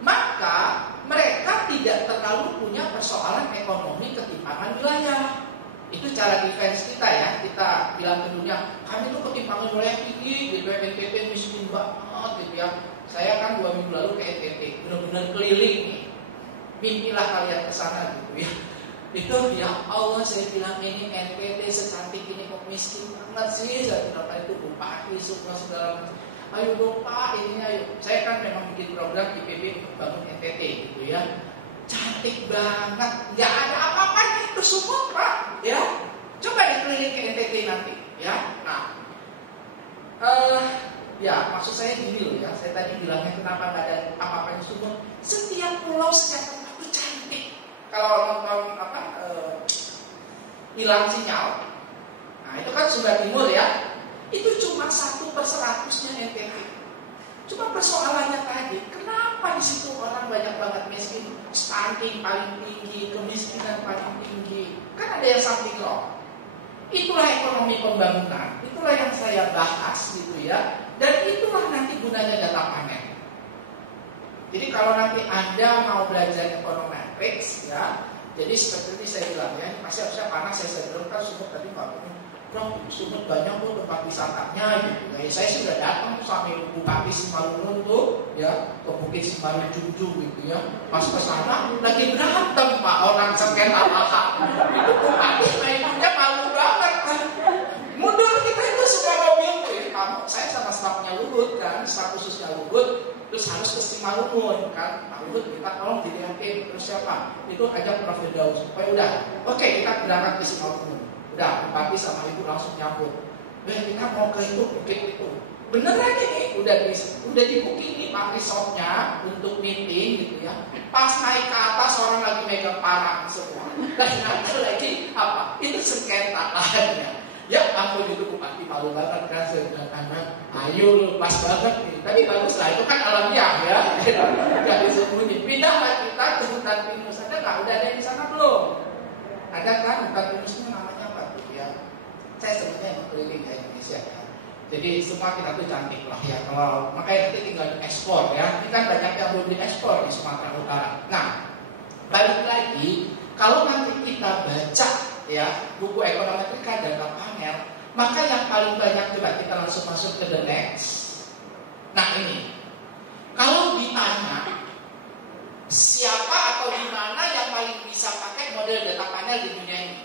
Maka mereka tidak terlalu punya persoalan ekonomi ketimpangan wilayah. Itu cara defense kita ya. Kita bilang ke dunia, kami tuh ketimpangan wilayah tinggi gitu ya, NTT miskin banget gitu ya. Saya kan 2 minggu lalu ke NTT, benar-benar keliling nih. Mimpilah kalian ke sana gitu ya. Itu ya Allah, saya bilang ini NTT secantik ini kok miskin banget sih. Saya bilang itu bupati semua segala macam. Ayo dong Pak, ini ayo. Saya kan memang bikin program IPB untuk bangun NTT gitu ya. Cantik banget, nggak ada apa-apanya itu semua Pak ya. Coba dikeliling ke NTT nanti ya. Nah, ya maksud saya gini loh ya. Saya tadi bilangnya kenapa nggak ada apa-apanya semua. Setiap pulau, setiap tempat itu cantik. Kalau nonton hilang sinyal, nah itu kan Sumba Timur ya. Itu cuma 1/100-nya NTT. Cuma persoalannya tadi, kenapa di situ orang banyak banget miskin, stunting paling tinggi, kemiskinan paling tinggi? Kan ada yang something wrong. Itulah ekonomi pembangunan, itulah yang saya bahas gitu ya. Dan itulah nanti gunanya data panel. Jadi kalau nanti Anda mau belajar econometrics ya, jadi seperti saya bilang ya, pasti harusnya panas saya bilang kan Sumut tadi Pak. Sumut banyak tuh tempat wisatanya gitu. Nah, saya sudah datang tuh sampai Bupati Simalungun tuh ya, ke Bukit Simalungun Junjung gitu ya. Pas ke sana lagi berantem Pak, orang sengketa lahan. Itu Bupati mainnya malu banget kan. Mundur kita itu semua mobil tuh ya. Saya sama stafnya Luhut kan, staf khususnya Luhut, terus harus ke Simalungun kan. Pak Luhut kita tolong dilihatin, terus siapa? Itu ajak Prof. Firdaus. Supaya udah, oke kita berangkat ke Simalungun. Udah, Bupati sama Ibu langsung nyambut. Kita mau ke itu, bukit itu. Beneran ini, udah di booking nih Pak resortnya untuk meeting gitu ya. Pas naik ke atas orang lagi megang parang semua. Dan nanti lagi apa? Itu sengketa lahannya. Ya ampun itu Bupati malu banget kan karena ayo lu pas banget nih. Tapi bagus lah, itu kan alamiah ya. Gak disembunyi. Pindah kita ke hutan pinus. Ada nggak? Udah ada yang di sana belum? Ada kan hutan pinusnya namanya apa tuh ya? Saya sebutnya yang keliling ke Indonesia ya. Jadi semua kita tuh cantik lah ya. Kalau makanya nanti tinggal diekspor ya. Ini kan banyak yang belum diekspor di Sumatera Utara. Nah, balik lagi kalau nanti kita baca ya buku ekonometrika data panel, maka yang paling banyak coba kita langsung masuk ke the next. Nah ini, kalau ditanya siapa atau di mana yang paling bisa pakai model data panel di dunia ini?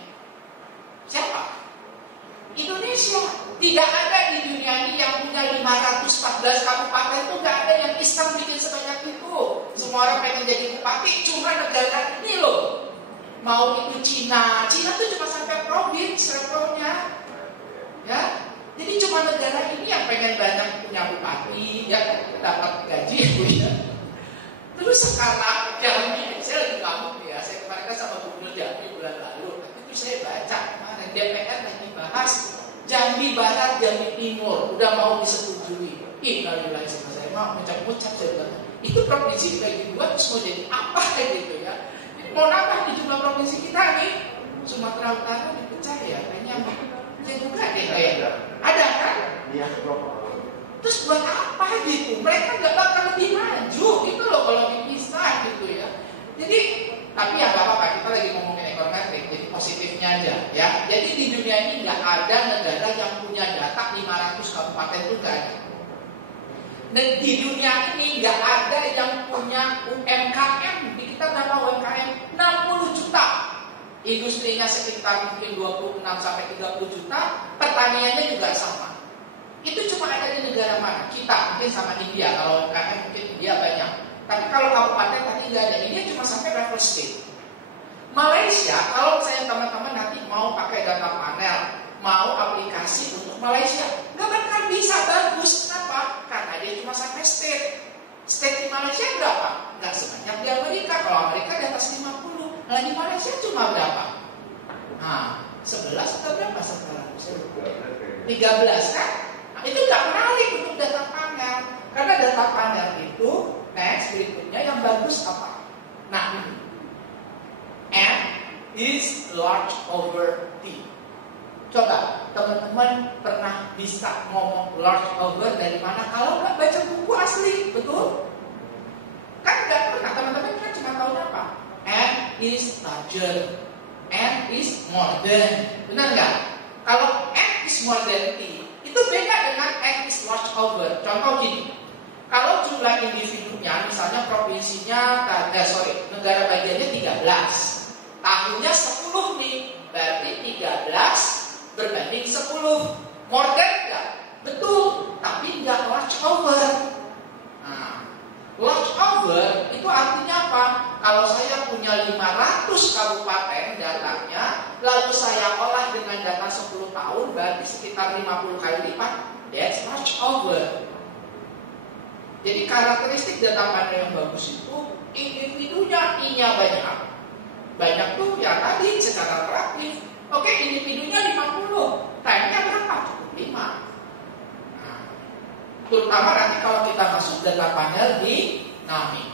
Siapa? Indonesia. Tidak ada di dunia ini yang punya 514 kabupaten itu nggak ada yang iseng bikin sebanyak itu. Semua orang pengen jadi bupati, cuma negara ini loh. Mau itu Cina tuh cuma sampai provinsi levelnya, ya. Jadi cuma negara ini yang pengen banyak punya bupati, ya dapat gaji, ya. Terus sekarang Jambi, saya lagi ngamuk ya, saya kemarin kan sama Gubernur Jambi bulan lalu, itu saya baca kemarin DPR lagi bahas Jambi Barat, Jambi Timur, udah mau disetujui. Innalillahi sama saya mau ngucap-ngucap saya bilang, itu provinsi kayak dibuat terus mau jadi apa kayak gitu ya. Mau nambah di jumlah provinsi kita nih, Sumatera Utara dipecah ya, kayaknya saya juga deh kayaknya. Ada kan? Iya. Terus buat apa gitu? Mereka nggak bakal lebih maju gitu loh kalau dipisah gitu ya. Jadi, tapi ya nggak apa-apa, kita lagi ngomongin ekonometrik, jadi positifnya aja ya. Jadi di dunia ini nggak ada negara yang punya data 500 kabupaten itu nggak ada. Dan di dunia ini nggak ada yang punya UMKM. Di kita berapa UMKM? 60 juta. Industrinya sekitar mungkin 26 sampai 30 juta. Pertaniannya juga sama. Itu cuma ada di negara mana? Kita mungkin sama India. Kalau UMKM mungkin India banyak. Tapi kalau kabupaten tadi nggak ada. India cuma sampai level state. Malaysia, kalau saya teman-teman nanti mau pakai data panel, mau aplikasi untuk Malaysia, nggak bakal bisa bagus. Kenapa? Karena dia cuma sampai state. State di Malaysia berapa? Nggak sebanyak di Amerika. Kalau Amerika di atas 50. Nah di Malaysia cuma berapa? Nah 11 atau berapa sekarang? 13 kan? Nah itu nggak menarik untuk data panel. Karena data panel itu, next berikutnya yang bagus apa? Nah N is large over T. Coba, teman-teman pernah bisa ngomong large over dari mana? Kalau nggak baca buku asli, betul? Kan nggak pernah, teman-teman kan cuma tahu apa? N is larger, N is more than. Benar nggak? Kalau N is more than T, itu beda dengan N is large over. Contoh gini, kalau jumlah individunya, misalnya provinsinya, negara bagiannya 13. Tahunnya 10 nih, berarti 13 berbanding 10. More than enggak? Betul, tapi enggak large over. Nah, large over itu artinya apa? Kalau saya punya 500 kabupaten datanya, lalu saya olah dengan data 10 tahun, berarti sekitar 50 kali lipat. That's large over. Jadi karakteristik data panel yang bagus itu individunya I-nya banyak. Banyak tuh ya tadi secara relatif. Oke, individunya 50. Time-nya berapa? Cukup 5. Nah, terutama nanti kalau kita masuk data panel di NAMI.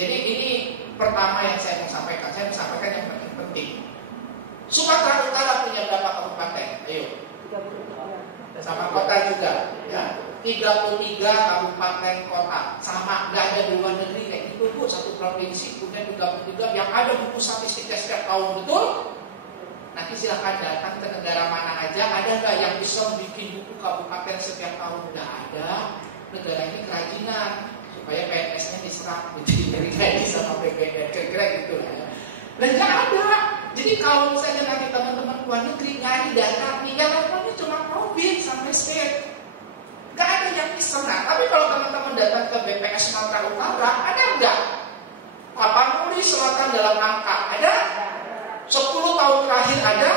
Jadi ini pertama yang saya mau sampaikan. Saya mau sampaikan yang paling penting. Sumatera Utara punya berapa kabupaten? Ayo. Sama kota juga, ya. 33 kabupaten kota, sama, nggak ada di luar negeri kayak gitu Bu. Satu provinsi punya 33 yang ada buku statistiknya setiap tahun, betul? Nanti silahkan datang ke negara mana aja, ada nggak yang bisa bikin buku kabupaten setiap tahun? Nggak ada. Negara ini kerajinan supaya PNS-nya diserap, jadi dari sama PBN, kira-kira gitu ya. Dan nggak ada. Jadi kalau misalnya nanti teman-teman luar negeri nyari data, nih yang levelnya cuma provinsi sampai state. Gak ada yang bisa. Nah, tapi kalau teman-teman datang ke BPS Sumatera Utara, ada enggak? Tapanuli Selatan dalam angka, ada? 10 tahun terakhir ada?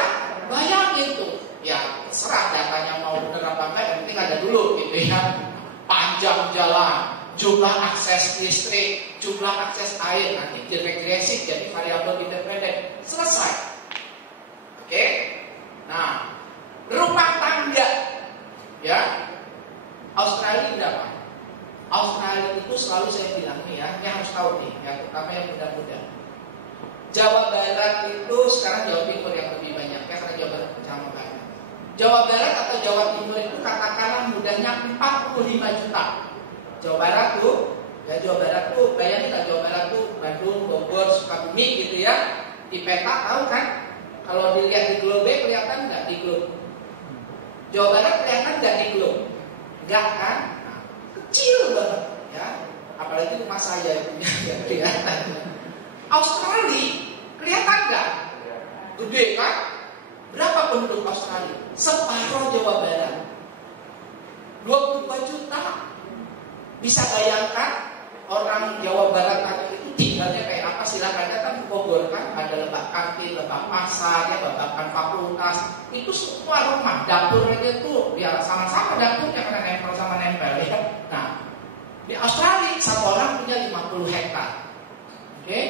Bayangin tuh. Ya, terserah datanya mau bener apa enggak, yang penting ada dulu gitu ya. Panjang jalan, jumlah akses listrik, jumlah akses air, nanti diregresif jadi variabel independen. Selesai. Oke? Nah, rumah tangga. Ya. Australia berapa? Australia itu selalu saya bilang nih ya, ini harus tahu nih, ya terutama yang muda-muda. Jawa Barat itu sekarang Jawa Timur yang lebih banyak ya, karena Jawa Barat Jawa Barat. Jawa Barat atau Jawa Timur itu katakanlah mudahnya 45 juta. Jawa Barat tuh, ya Jawa Barat tuh, bayangin lah Jawa Barat tuh Bandung, Bogor, Sukabumi gitu ya. Di peta tahu kan? Kalau dilihat di globe kelihatan nggak di globe? Jawa Barat kelihatan nggak di globe? Enggak kan? Nah, kecil banget ya. Apalagi rumah saya punya ya, kelihatan. Australia kelihatan enggak? Gede kan? Berapa penduduk Australia? Separuh Jawa Barat. 22 juta. Bisa bayangkan orang Jawa Barat tadi itu tinggalnya kayak apa? Silakan datang ke Bogor kan, ada lebak kantin, lebak pasar, ya babakan fakultas. Itu semua rumah, dapurnya itu ya sama-sama dapurnya karena nempel sama nempel ya. Nah, di Australia satu orang punya 50 hektar. Oke?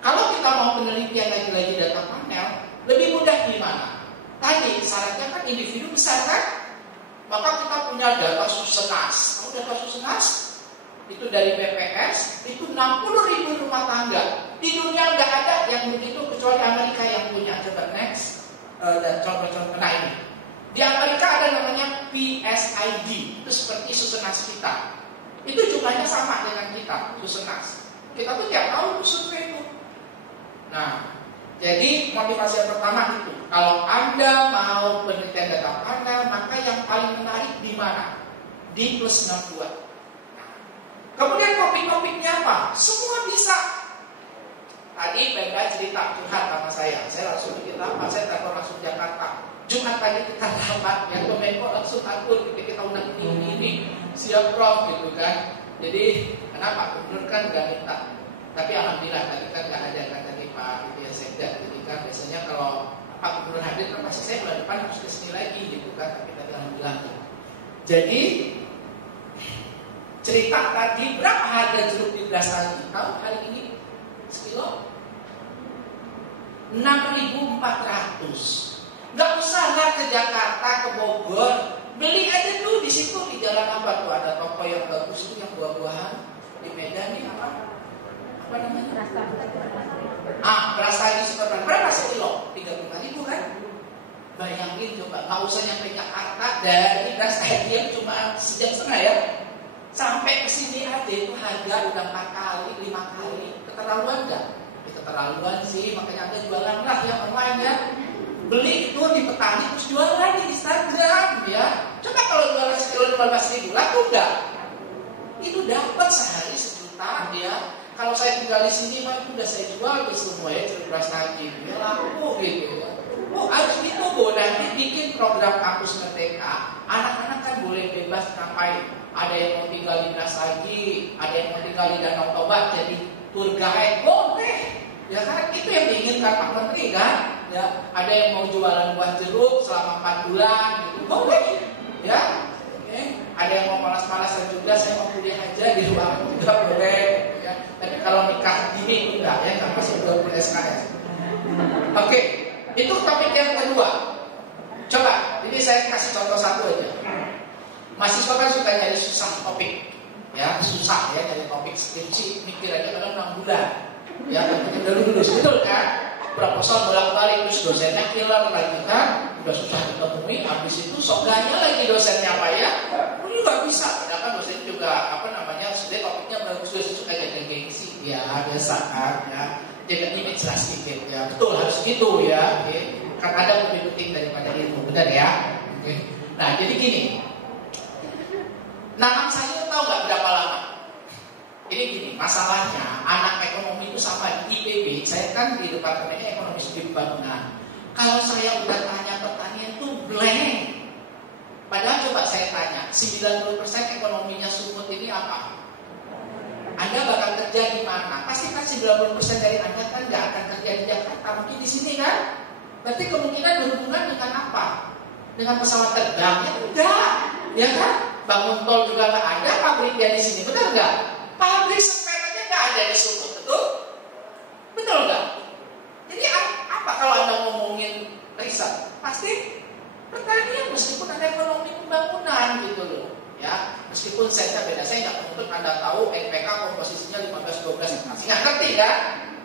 Kalau kita mau penelitian lagi data panel, lebih mudah di mana? Tadi syaratnya kan individu besar kan? Maka kita punya data Susenas. Kamu data Susenas? Itu dari BPS, itu 60.000 rumah tangga. Di dunia nggak ada yang begitu kecuali Amerika yang punya. Coba next, dan contoh-contoh ini. Di Amerika ada namanya PSID, itu seperti Susenas kita. Itu jumlahnya sama dengan kita, Susenas. Kita tuh tiap tahun survei itu. Nah, jadi motivasi yang pertama itu, kalau Anda mau penelitian data panel, maka yang paling menarik di mana? di plus 62. Kemudian topik-topiknya apa? Semua bisa. Tadi Pemda cerita curhat sama saya langsung bikin rapat, saya telepon langsung Jakarta. Jumat pagi kita rapat, yang Kemenko langsung atur, kita undang ini, siap Prof gitu kan. Jadi kenapa? Gubernur kan gak minta. Tapi alhamdulillah tadi kan gak ada kan tadi Pak gitu ya Sekda. Jadi kan biasanya kalau Pak Gubernur hadir kan pasti saya bulan depan harus kesini lagi gitu kan. Tapi tadi alhamdulillah. Jadi cerita tadi berapa harga jeruk di Brastagi? Tahu hari ini sekilo 6.400. Gak usah lah ke Jakarta, ke Bogor, beli aja tuh di situ di Jalan apa tuh ada toko yang bagus tuh yang buah-buahan di Medan nih apa namanya? Brastagi Superman. Berapa sekilo? 35.000 kan? Bayangin coba, gak usah nyampe Jakarta dari Brastagi yang cuma sejam setengah ya. Sampai ke sini aja itu harga udah 4 kali, 5 kali. Keterlaluan gak? Keterlaluan sih, makanya Anda jualan lah yang online ya. Beli itu di petani terus jualan di Instagram ya. Coba kalau jualan sekilo 15.000 laku enggak? Itu dapat sehari 1 juta ya. Kalau saya tinggal di sini mah itu udah saya jual ke semua ya jeruk Brastagi ya laku gitu ya. Oh harus gitu Bu, nanti bikin program kampus merdeka. Anak-anak kan boleh bebas ngapain. Ada yang mau tinggal di Brastagi, ada yang mau tinggal di Danau Toba jadi tour guide, boleh. Ya kan itu yang diinginkan Pak Menteri kan. Ya, ada yang mau jualan buah jeruk selama 4 bulan gitu, boleh. Ya, ada yang mau malas-malasan juga, saya mau kuliah aja di luar juga boleh. Ya. Tapi kalau nikah gini enggak ya, nggak masih 20 SKS. Oke, itu topik yang kedua. Coba, ini saya kasih contoh satu aja. Mahasiswa kan suka nyari susah topik, ya susah ya nyari topik skripsi, mikir aja kadang 6 bulan. Ya, udah lulus, betul kan? Proposal bolak-balik terus dosennya killer lagi kan, udah susah ditemui, habis itu soganya lagi dosennya apa ya? Ini nggak bisa, padahal dosen juga sebenarnya topiknya bagus, dosen suka jaga gengsi, ya biasa kan, ya jaga image lah sedikit, ya betul harus gitu ya, kan ada lebih penting daripada ilmu, benar ya? Nah jadi gini, nanam sayur tahu nggak berapa lama? Ini gini, masalahnya anak ekonomi itu sama di IPB. Saya kan di departemennya ekonomi studi pembangunan. Kalau saya udah tanya pertanian itu blank. Padahal coba saya tanya, 90% ekonominya Sumut ini apa? Anda bakal kerja di mana? Pasti kan 90% dari Anda kan nggak akan kerja di Jakarta, mungkin di sini kan? Berarti kemungkinan berhubungan dengan apa? Dengan pesawat terbang? Ya enggak, ya kan? Bangun tol juga nggak ada, pabriknya di sini, benar nggak? Pabrik semen aja nggak ada di Sumut, betul? Betul nggak? Jadi apa kalau Anda ngomongin riset? Pasti pertanian meskipun ada ekonomi pembangunan gitu loh. Ya, meskipun saya beda, saya nggak menuntut Anda tahu NPK komposisinya 15-12 masih nggak ngerti kan?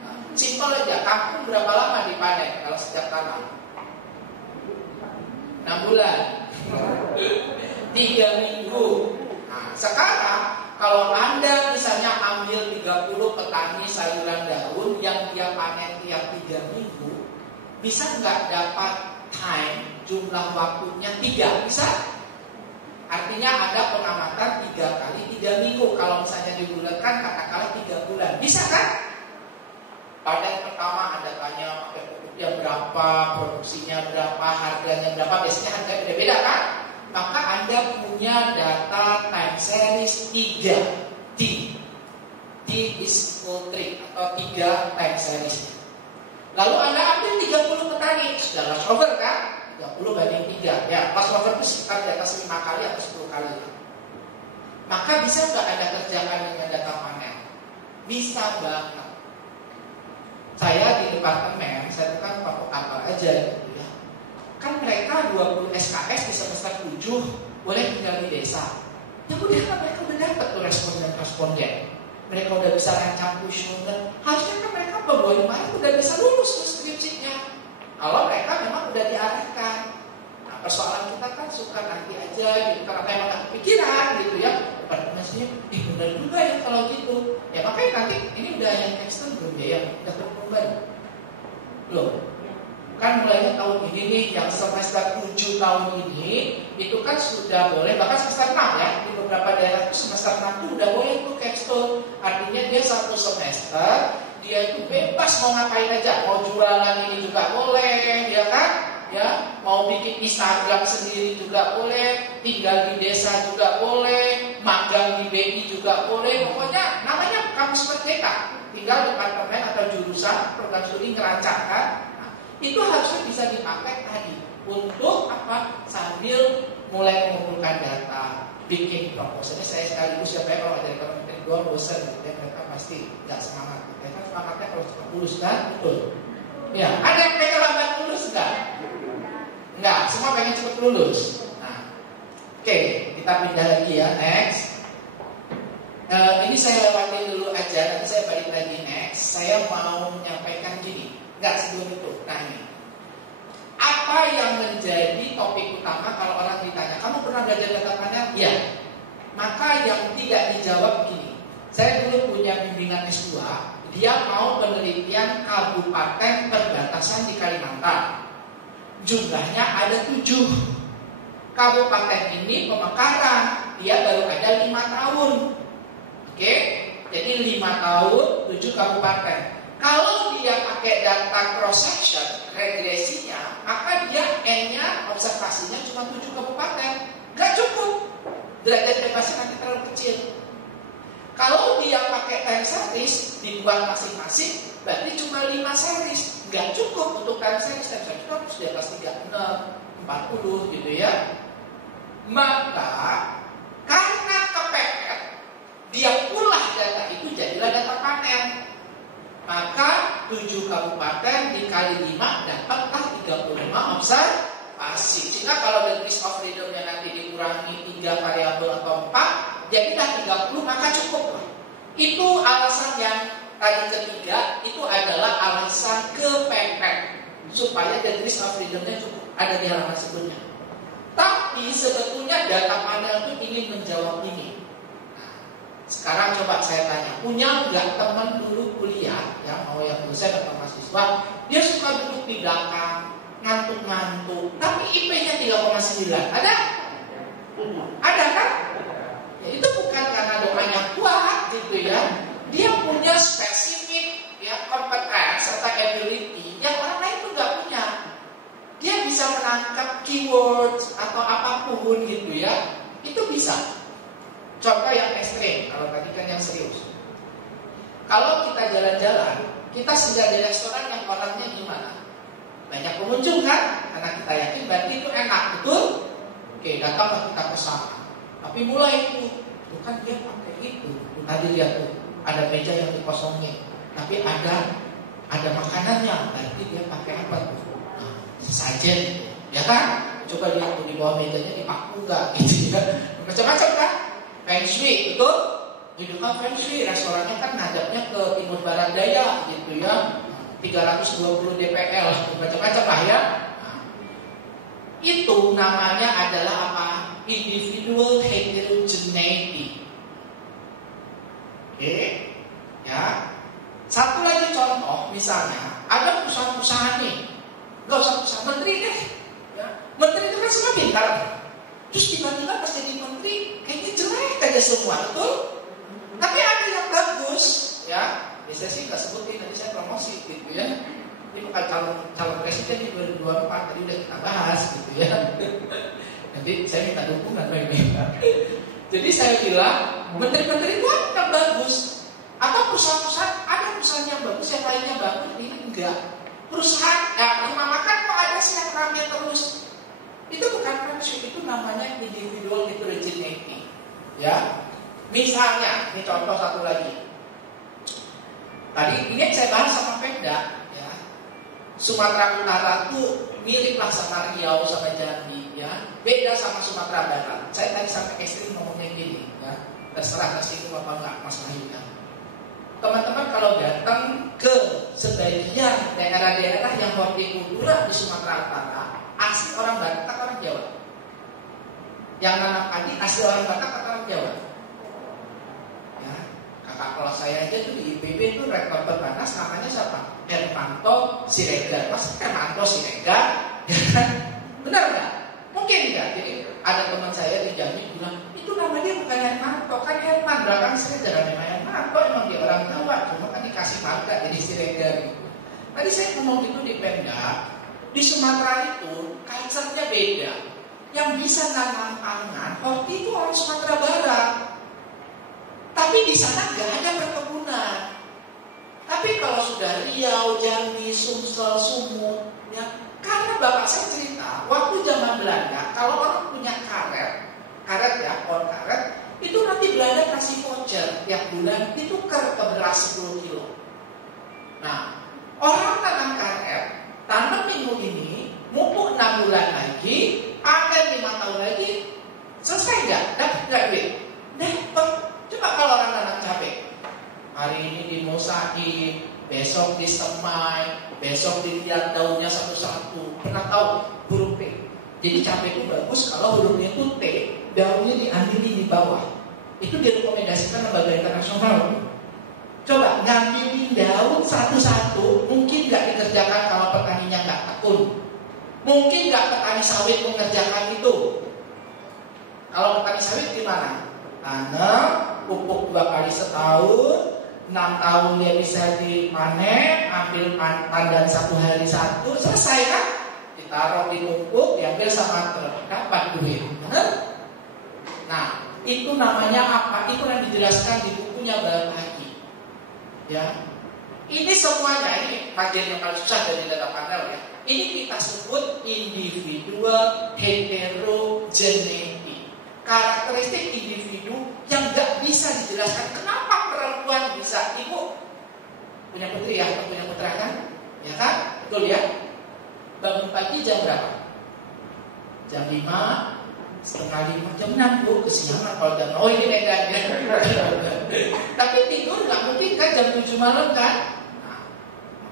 Nah, simpel aja, kangkung berapa lama dipanen kalau sejak tanam? 6 bulan, 3 minggu. Nah, sekarang kalau Anda misalnya ambil 30 petani sayuran daun yang dia panen tiap 3 minggu, bisa nggak dapat time jumlah waktunya 3? Bisa? Artinya ada pengamatan 3 kali 3 minggu. Kalau misalnya dibulatkan katakanlah 3 bulan, bisa kan? Panen pertama Anda tanya pakai pupuknya berapa, produksinya berapa, harganya berapa, biasanya harga beda-beda kan? Maka Anda punya data time series 3 T is full trick atau 3 time series. Lalu Anda ambil 30 petani, sudah last over kan? 30 banding 3, ya last over itu sekitar di atas 5 kali atau 10 kali. Maka bisa nggak Anda kerjakan dengan data panen? Bisa banget. Saya di departemen, saya kan pokok kantor aja gitu ya. Kan mereka 20 SKS di semester 7 boleh tinggal di desa. Ya udah kan mereka udah dapat tuh responden. Mereka udah bisa rancang kuesioner. Harusnya kan mereka pembawa Maret udah bisa lulus tuh skripsinya. Kalau mereka memang udah diarahkan. Nah persoalan kita kan suka nanti aja gitu. Karena memang gak kepikiran gitu ya. Departemennya benar juga ya kalau gitu. Ya makanya nanti ini udah yang ekstern belum ya, yang udah terkumpul belum. Kan mulainya tahun ini nih, yang semester 7 tahun ini itu kan sudah boleh, bahkan semester 6 ya, di beberapa daerah itu semester 6 itu udah boleh tuh capstone. Artinya dia satu semester dia itu bebas mau ngapain aja, mau jualan ini juga boleh, ya kan? Ya, mau bikin Instagram sendiri juga boleh, tinggal di desa juga boleh, magang di BI juga boleh. Pokoknya namanya kampus merdeka. Tinggal departemen atau jurusan program studi ngerancangkan. Nah, itu harusnya bisa dipakai tadi untuk apa? Sambil mulai mengumpulkan data, bikin proposalnya. Saya sekaligus ya, kalau ada teman-teman dua bosan, ya, mereka pasti nggak semangat. Mereka semangatnya kalau cepat lulus kan, betul? Ya, ada yang pengen lambat lulus nggak? Enggak, semua pengen cepat lulus. Nah, oke, kita pindah lagi ya, next. Ini saya lewatin dulu aja, nanti saya balik lagi next. Saya mau menyampaikan gini, enggak sebelum itu. Nah ini, apa yang menjadi topik utama kalau orang ditanya, kamu pernah belajar data panel? Iya. Maka yang tidak dijawab begini. Saya dulu punya bimbingan S2, dia mau penelitian kabupaten perbatasan di Kalimantan. Jumlahnya ada 7. Kabupaten ini pemekaran, dia baru ada 5 tahun. Oke, jadi 5 tahun 7 kabupaten. Kalau dia pakai data cross section, regresinya, maka dia N-nya observasinya cuma 7 kabupaten. Gak cukup. Derajat bebasnya nanti terlalu kecil. Kalau dia pakai time series, dibuat masing-masing, berarti cuma 5 series. Gak cukup untuk time series. Time series harus di atas 36, 40 gitu ya. Maka karena kepepet, dia pulah data itu jadilah data panen. Maka 7 kabupaten dikali 5 dapatlah 35 observasi. Sehingga kalau degrees of freedom-nya nanti dikurangi 3 variabel atau 4, jadilah 30, maka cukup. Itu alasan yang tadi ketiga, itu adalah alasan kepepet supaya degrees of freedom-nya cukup. Ada di halaman sebelumnya. Tapi sebetulnya data panel itu ingin menjawab ini. Sekarang coba saya tanya, punya nggak teman dulu kuliah, ya mau yang dosen atau mahasiswa, dia suka duduk di belakang, ngantuk-ngantuk, tapi IP-nya 3,9, ada? Ada kan? Ya, itu bukan karena doanya kuat gitu ya, dia punya spesifik ya competence atau ability yang orang lain tuh nggak punya. Dia bisa menangkap keywords atau apapun gitu ya, itu bisa. Contoh yang ekstrim, kalau tadi kan yang serius. Kalau kita jalan-jalan, kita singgah di restoran yang orangnya gimana? Banyak pengunjung kan? Karena kita yakin berarti itu enak, betul? Oke, datanglah kita ke sana. Tapi mulai itu, bukan dia pakai itu. Tadi lihat tuh, ada meja yang dikosongin. Tapi ada makanannya, berarti dia pakai apa tuh? Nah, sajen, ya kan? Coba lihat tuh di bawah mejanya dipaku nggak? Gitu ya. Macam-macam kan? Feng Shui, betul? Itu kan Feng Shui, restorannya kan ngadapnya ke timur barat daya gitu ya, 320 DPL, macam-macam lah ya. Nah, itu namanya adalah apa? Individual heterogeneity. Oke, ya. Satu lagi contoh, misalnya ada perusahaan-perusahaan nih, nggak usah perusahaan menteri deh, ya. Menteri itu kan semua pintar. Terus tiba-tiba pas jadi menteri kayaknya jelek aja semua, betul? Tapi ada yang bagus, ya. Biasanya sih nggak sebutin, nanti saya promosi gitu ya. Ini bukan calon presiden di 2024, tadi udah kita bahas gitu ya. Nanti saya minta dukungan ini. Jadi saya bilang menteri-menteri itu kan bagus. Atau perusahaan-perusahaan, ada perusahaan yang bagus, yang lainnya bagus, ini enggak. Perusahaan, rumah makan kok ada sih yang rame terus. Itu bukan friendship, itu namanya individual heterogeneity. Ya, misalnya, ini contoh satu lagi. Tadi ini saya bahas sama Pemda, ya. Sumatera Utara itu miriplah sama Riau sama Jambi, ya. Beda sama Sumatera Barat. Saya tadi sampai ekstrim ngomongnya gini, ya. Terserah tersinggung apa enggak Mas Wahyu. Teman-teman kalau datang ke sebagian daerah-daerah yang hortikultura di Sumatera Utara, asli orang Batak atau orang Jawa? Yang nanam padi asli orang Batak atau orang Jawa? Ya, kakak kelas saya aja tuh di IPB tuh rektor Perbanas namanya siapa? Hermanto Siregar. Mas Hermanto Siregar, ya kan? Benar nggak? Mungkin nggak? Jadi ada teman saya di Jambi bilang, itu namanya bukan Hermanto, kan Herman belakang Siregar. Memang Hermanto emang dia orang Jawa, cuma kan dikasih marga jadi Siregar gitu. Tadi saya ngomong gitu di Pemda, di Sumatera itu culture-nya beda. Yang bisa nanam pangan, horti itu orang Sumatera Barat. Tapi di sana nggak ada perkebunan. Tapi kalau sudah Riau, Jambi, Sumsel, Sumut, ya, karena bapak saya cerita, waktu zaman Belanda, kalau orang punya karet ya, pohon karet, itu nanti Belanda kasih voucher tiap bulan ditukar ke beras 10 kilo. Nah, orang tanam karet, tanam minggu ini, mumpuk 6 bulan lagi, panen 5 tahun lagi, selesai nggak? Dapat nggak duit? Dapat. Coba kalau orang tanam cabai, hari ini dimusain, besok disemai, besok dilihat daunnya satu-satu. Pernah tahu huruf T? Jadi cabai itu bagus kalau hurufnya itu T, daunnya diambilin di bawah. Itu direkomendasikan lembaga internasional. Coba ngambilin daun satu-satu, mungkin nggak dikerjakan kalau petaninya nggak tekun. Mungkin nggak petani sawit mengerjakan itu. Kalau petani sawit gimana? Tanam, pupuk 2 kali setahun, 6 tahun dia bisa dipanen, ambil tandan 1 hari 1, selesai kan? Ditaruh di pupuk, diambil sama truk, dapat duit. Nah, itu namanya apa? Itu yang dijelaskan di bukunya lagi. Ya, ini semuanya, ini bagian yang paling susah dari data panel ya. Ini kita sebut individual heterogeneity. Karakteristik individu yang nggak bisa dijelaskan. Kenapa perempuan bisa? Ibu punya putri ya, atau punya putra kan? Ya kan? Betul ya? Bangun pagi jam berapa? Jam 5, setengah 5, jam 6 bu, kesiangan kalau jam. Oh ini Medan ya. Tapi tidur nggak mungkin kan jam 7 malam kan? Nah,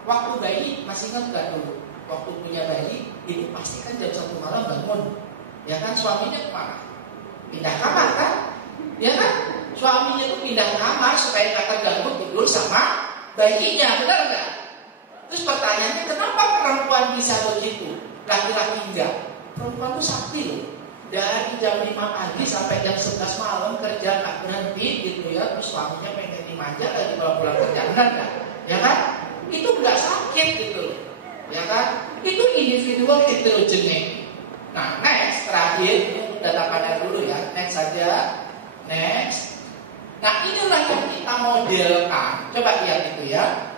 waktu bayi masih ingat nggak dulu? Waktu punya bayi, ibu pasti kan jam 1 malam bangun. Ya kan, suaminya kemana? Pindah kamar kan? Ya kan? Suaminya itu pindah kamar supaya nggak terganggu tidur sama bayinya, benar nggak? Terus pertanyaannya, kenapa perempuan bisa begitu? Laki-laki enggak. Perempuan itu sakti loh. Dari jam 5 pagi sampai jam 11 malam kerja nggak berhenti gitu ya. Terus suaminya pengen dimanja lagi kalau pulang kerja, benar nggak? Ya kan? Itu nggak sakit gitu, ya kan? Itu individual heterogeneity. Nah, next, terakhir, data panel dulu ya. Next saja. Next. Nah, inilah yang kita modelkan. Coba lihat itu ya.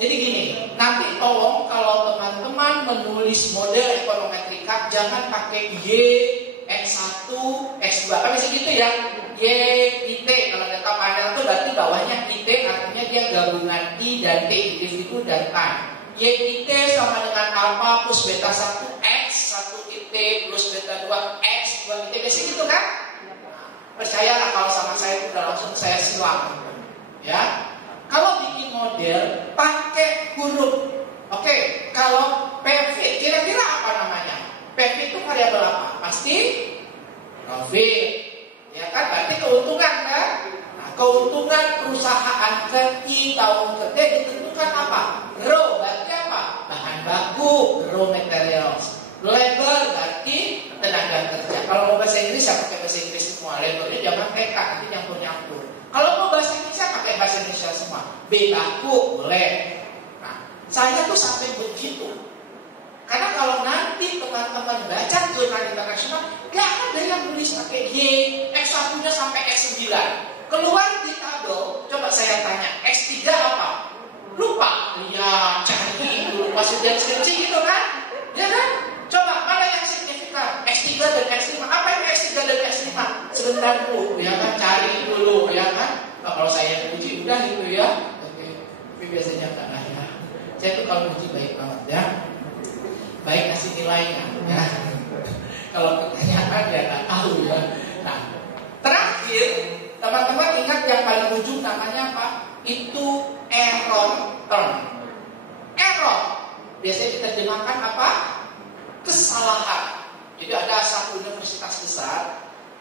Jadi gini, nanti tolong kalau teman-teman menulis model ekonometrika, jangan pakai Y, X1, X2. Kan bisa gitu ya. Y, IT. Kalau data panel itu berarti bawahnya IT, artinya dia gabungan I dan T, individu dan time. Y, IT sama dengan alpha plus beta 1, X, 1 IT plus beta 2, X, 2 IT. Biasanya gitu kan? Percayalah kalau sama saya udah langsung saya silang. Ya. Kalau bikin model pakai huruf. Oke, kalau PV kira-kira apa namanya? PV itu variabel apa? Pasti profit. Ya kan? Berarti keuntungan kan? Nah, keuntungan perusahaan I tahun ke D ditentukan apa? Raw berarti apa? Bahan baku, raw materials. Labor berarti tenaga kerja. Kalau mau bahasa Inggris ya pakai bahasa Inggris semua. Labornya jangan PK, nanti nyampur-nyampur. Kalau mau bahasa Indonesia pakai bahasa Indonesia semua. B baku boleh. Nah, saya tuh sampai begitu. Karena kalau nanti teman-teman baca jurnal internasional, gak ada yang nulis pakai Y, X1-nya sampai X9. Keluar di tabel, coba saya tanya, X3 apa? Lupa. Ya, cari dulu pas udah skripsi gitu kan? Ya kan? Coba mana yang signifikan? X3 dan X5. Apa yang X3 dan X5? Sebentar Bu, ya kan, cari dulu, ya kan? Nah, kalau saya puji udah gitu ya. Oke. Tapi biasanya enggak lah ya. Saya tuh kalau puji baik banget ya. Baik kasih nilainya ya. Kalau pertanyaan ya nggak tahu ya. Nah, terakhir teman-teman ingat yang paling ujung namanya apa? Itu error term. Error biasanya diterjemahkan apa? Kesalahan. Jadi ada satu universitas besar,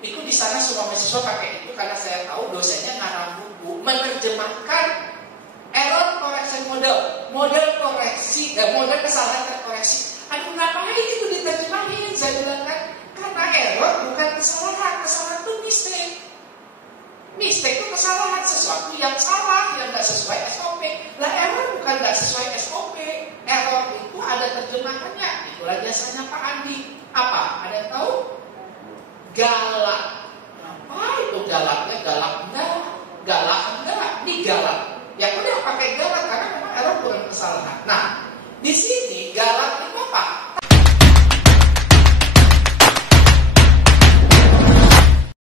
itu di sana semua mahasiswa pakai itu karena saya tahu dosennya ngarang buku menerjemahkan error koreksi model koreksi, model kesalahan terkoreksi. Aduh, ngapain itu diterjemahin? Saya bilang kan, karena error bukan kesalahan itu mistake. Mistake itu kesalahan, sesuatu yang salah, yang nggak sesuai SOP. Lah error bukan nggak sesuai SOP. Error itu ada terjemahannya. Itulah jasanya Pak Andi. Apa? Ada yang tahu? Galak. Apa itu galaknya? Galak enggak. Ini galak. Ya udah pakai galak karena memang error bukan kesalahan. Nah, di sini galak itu apa?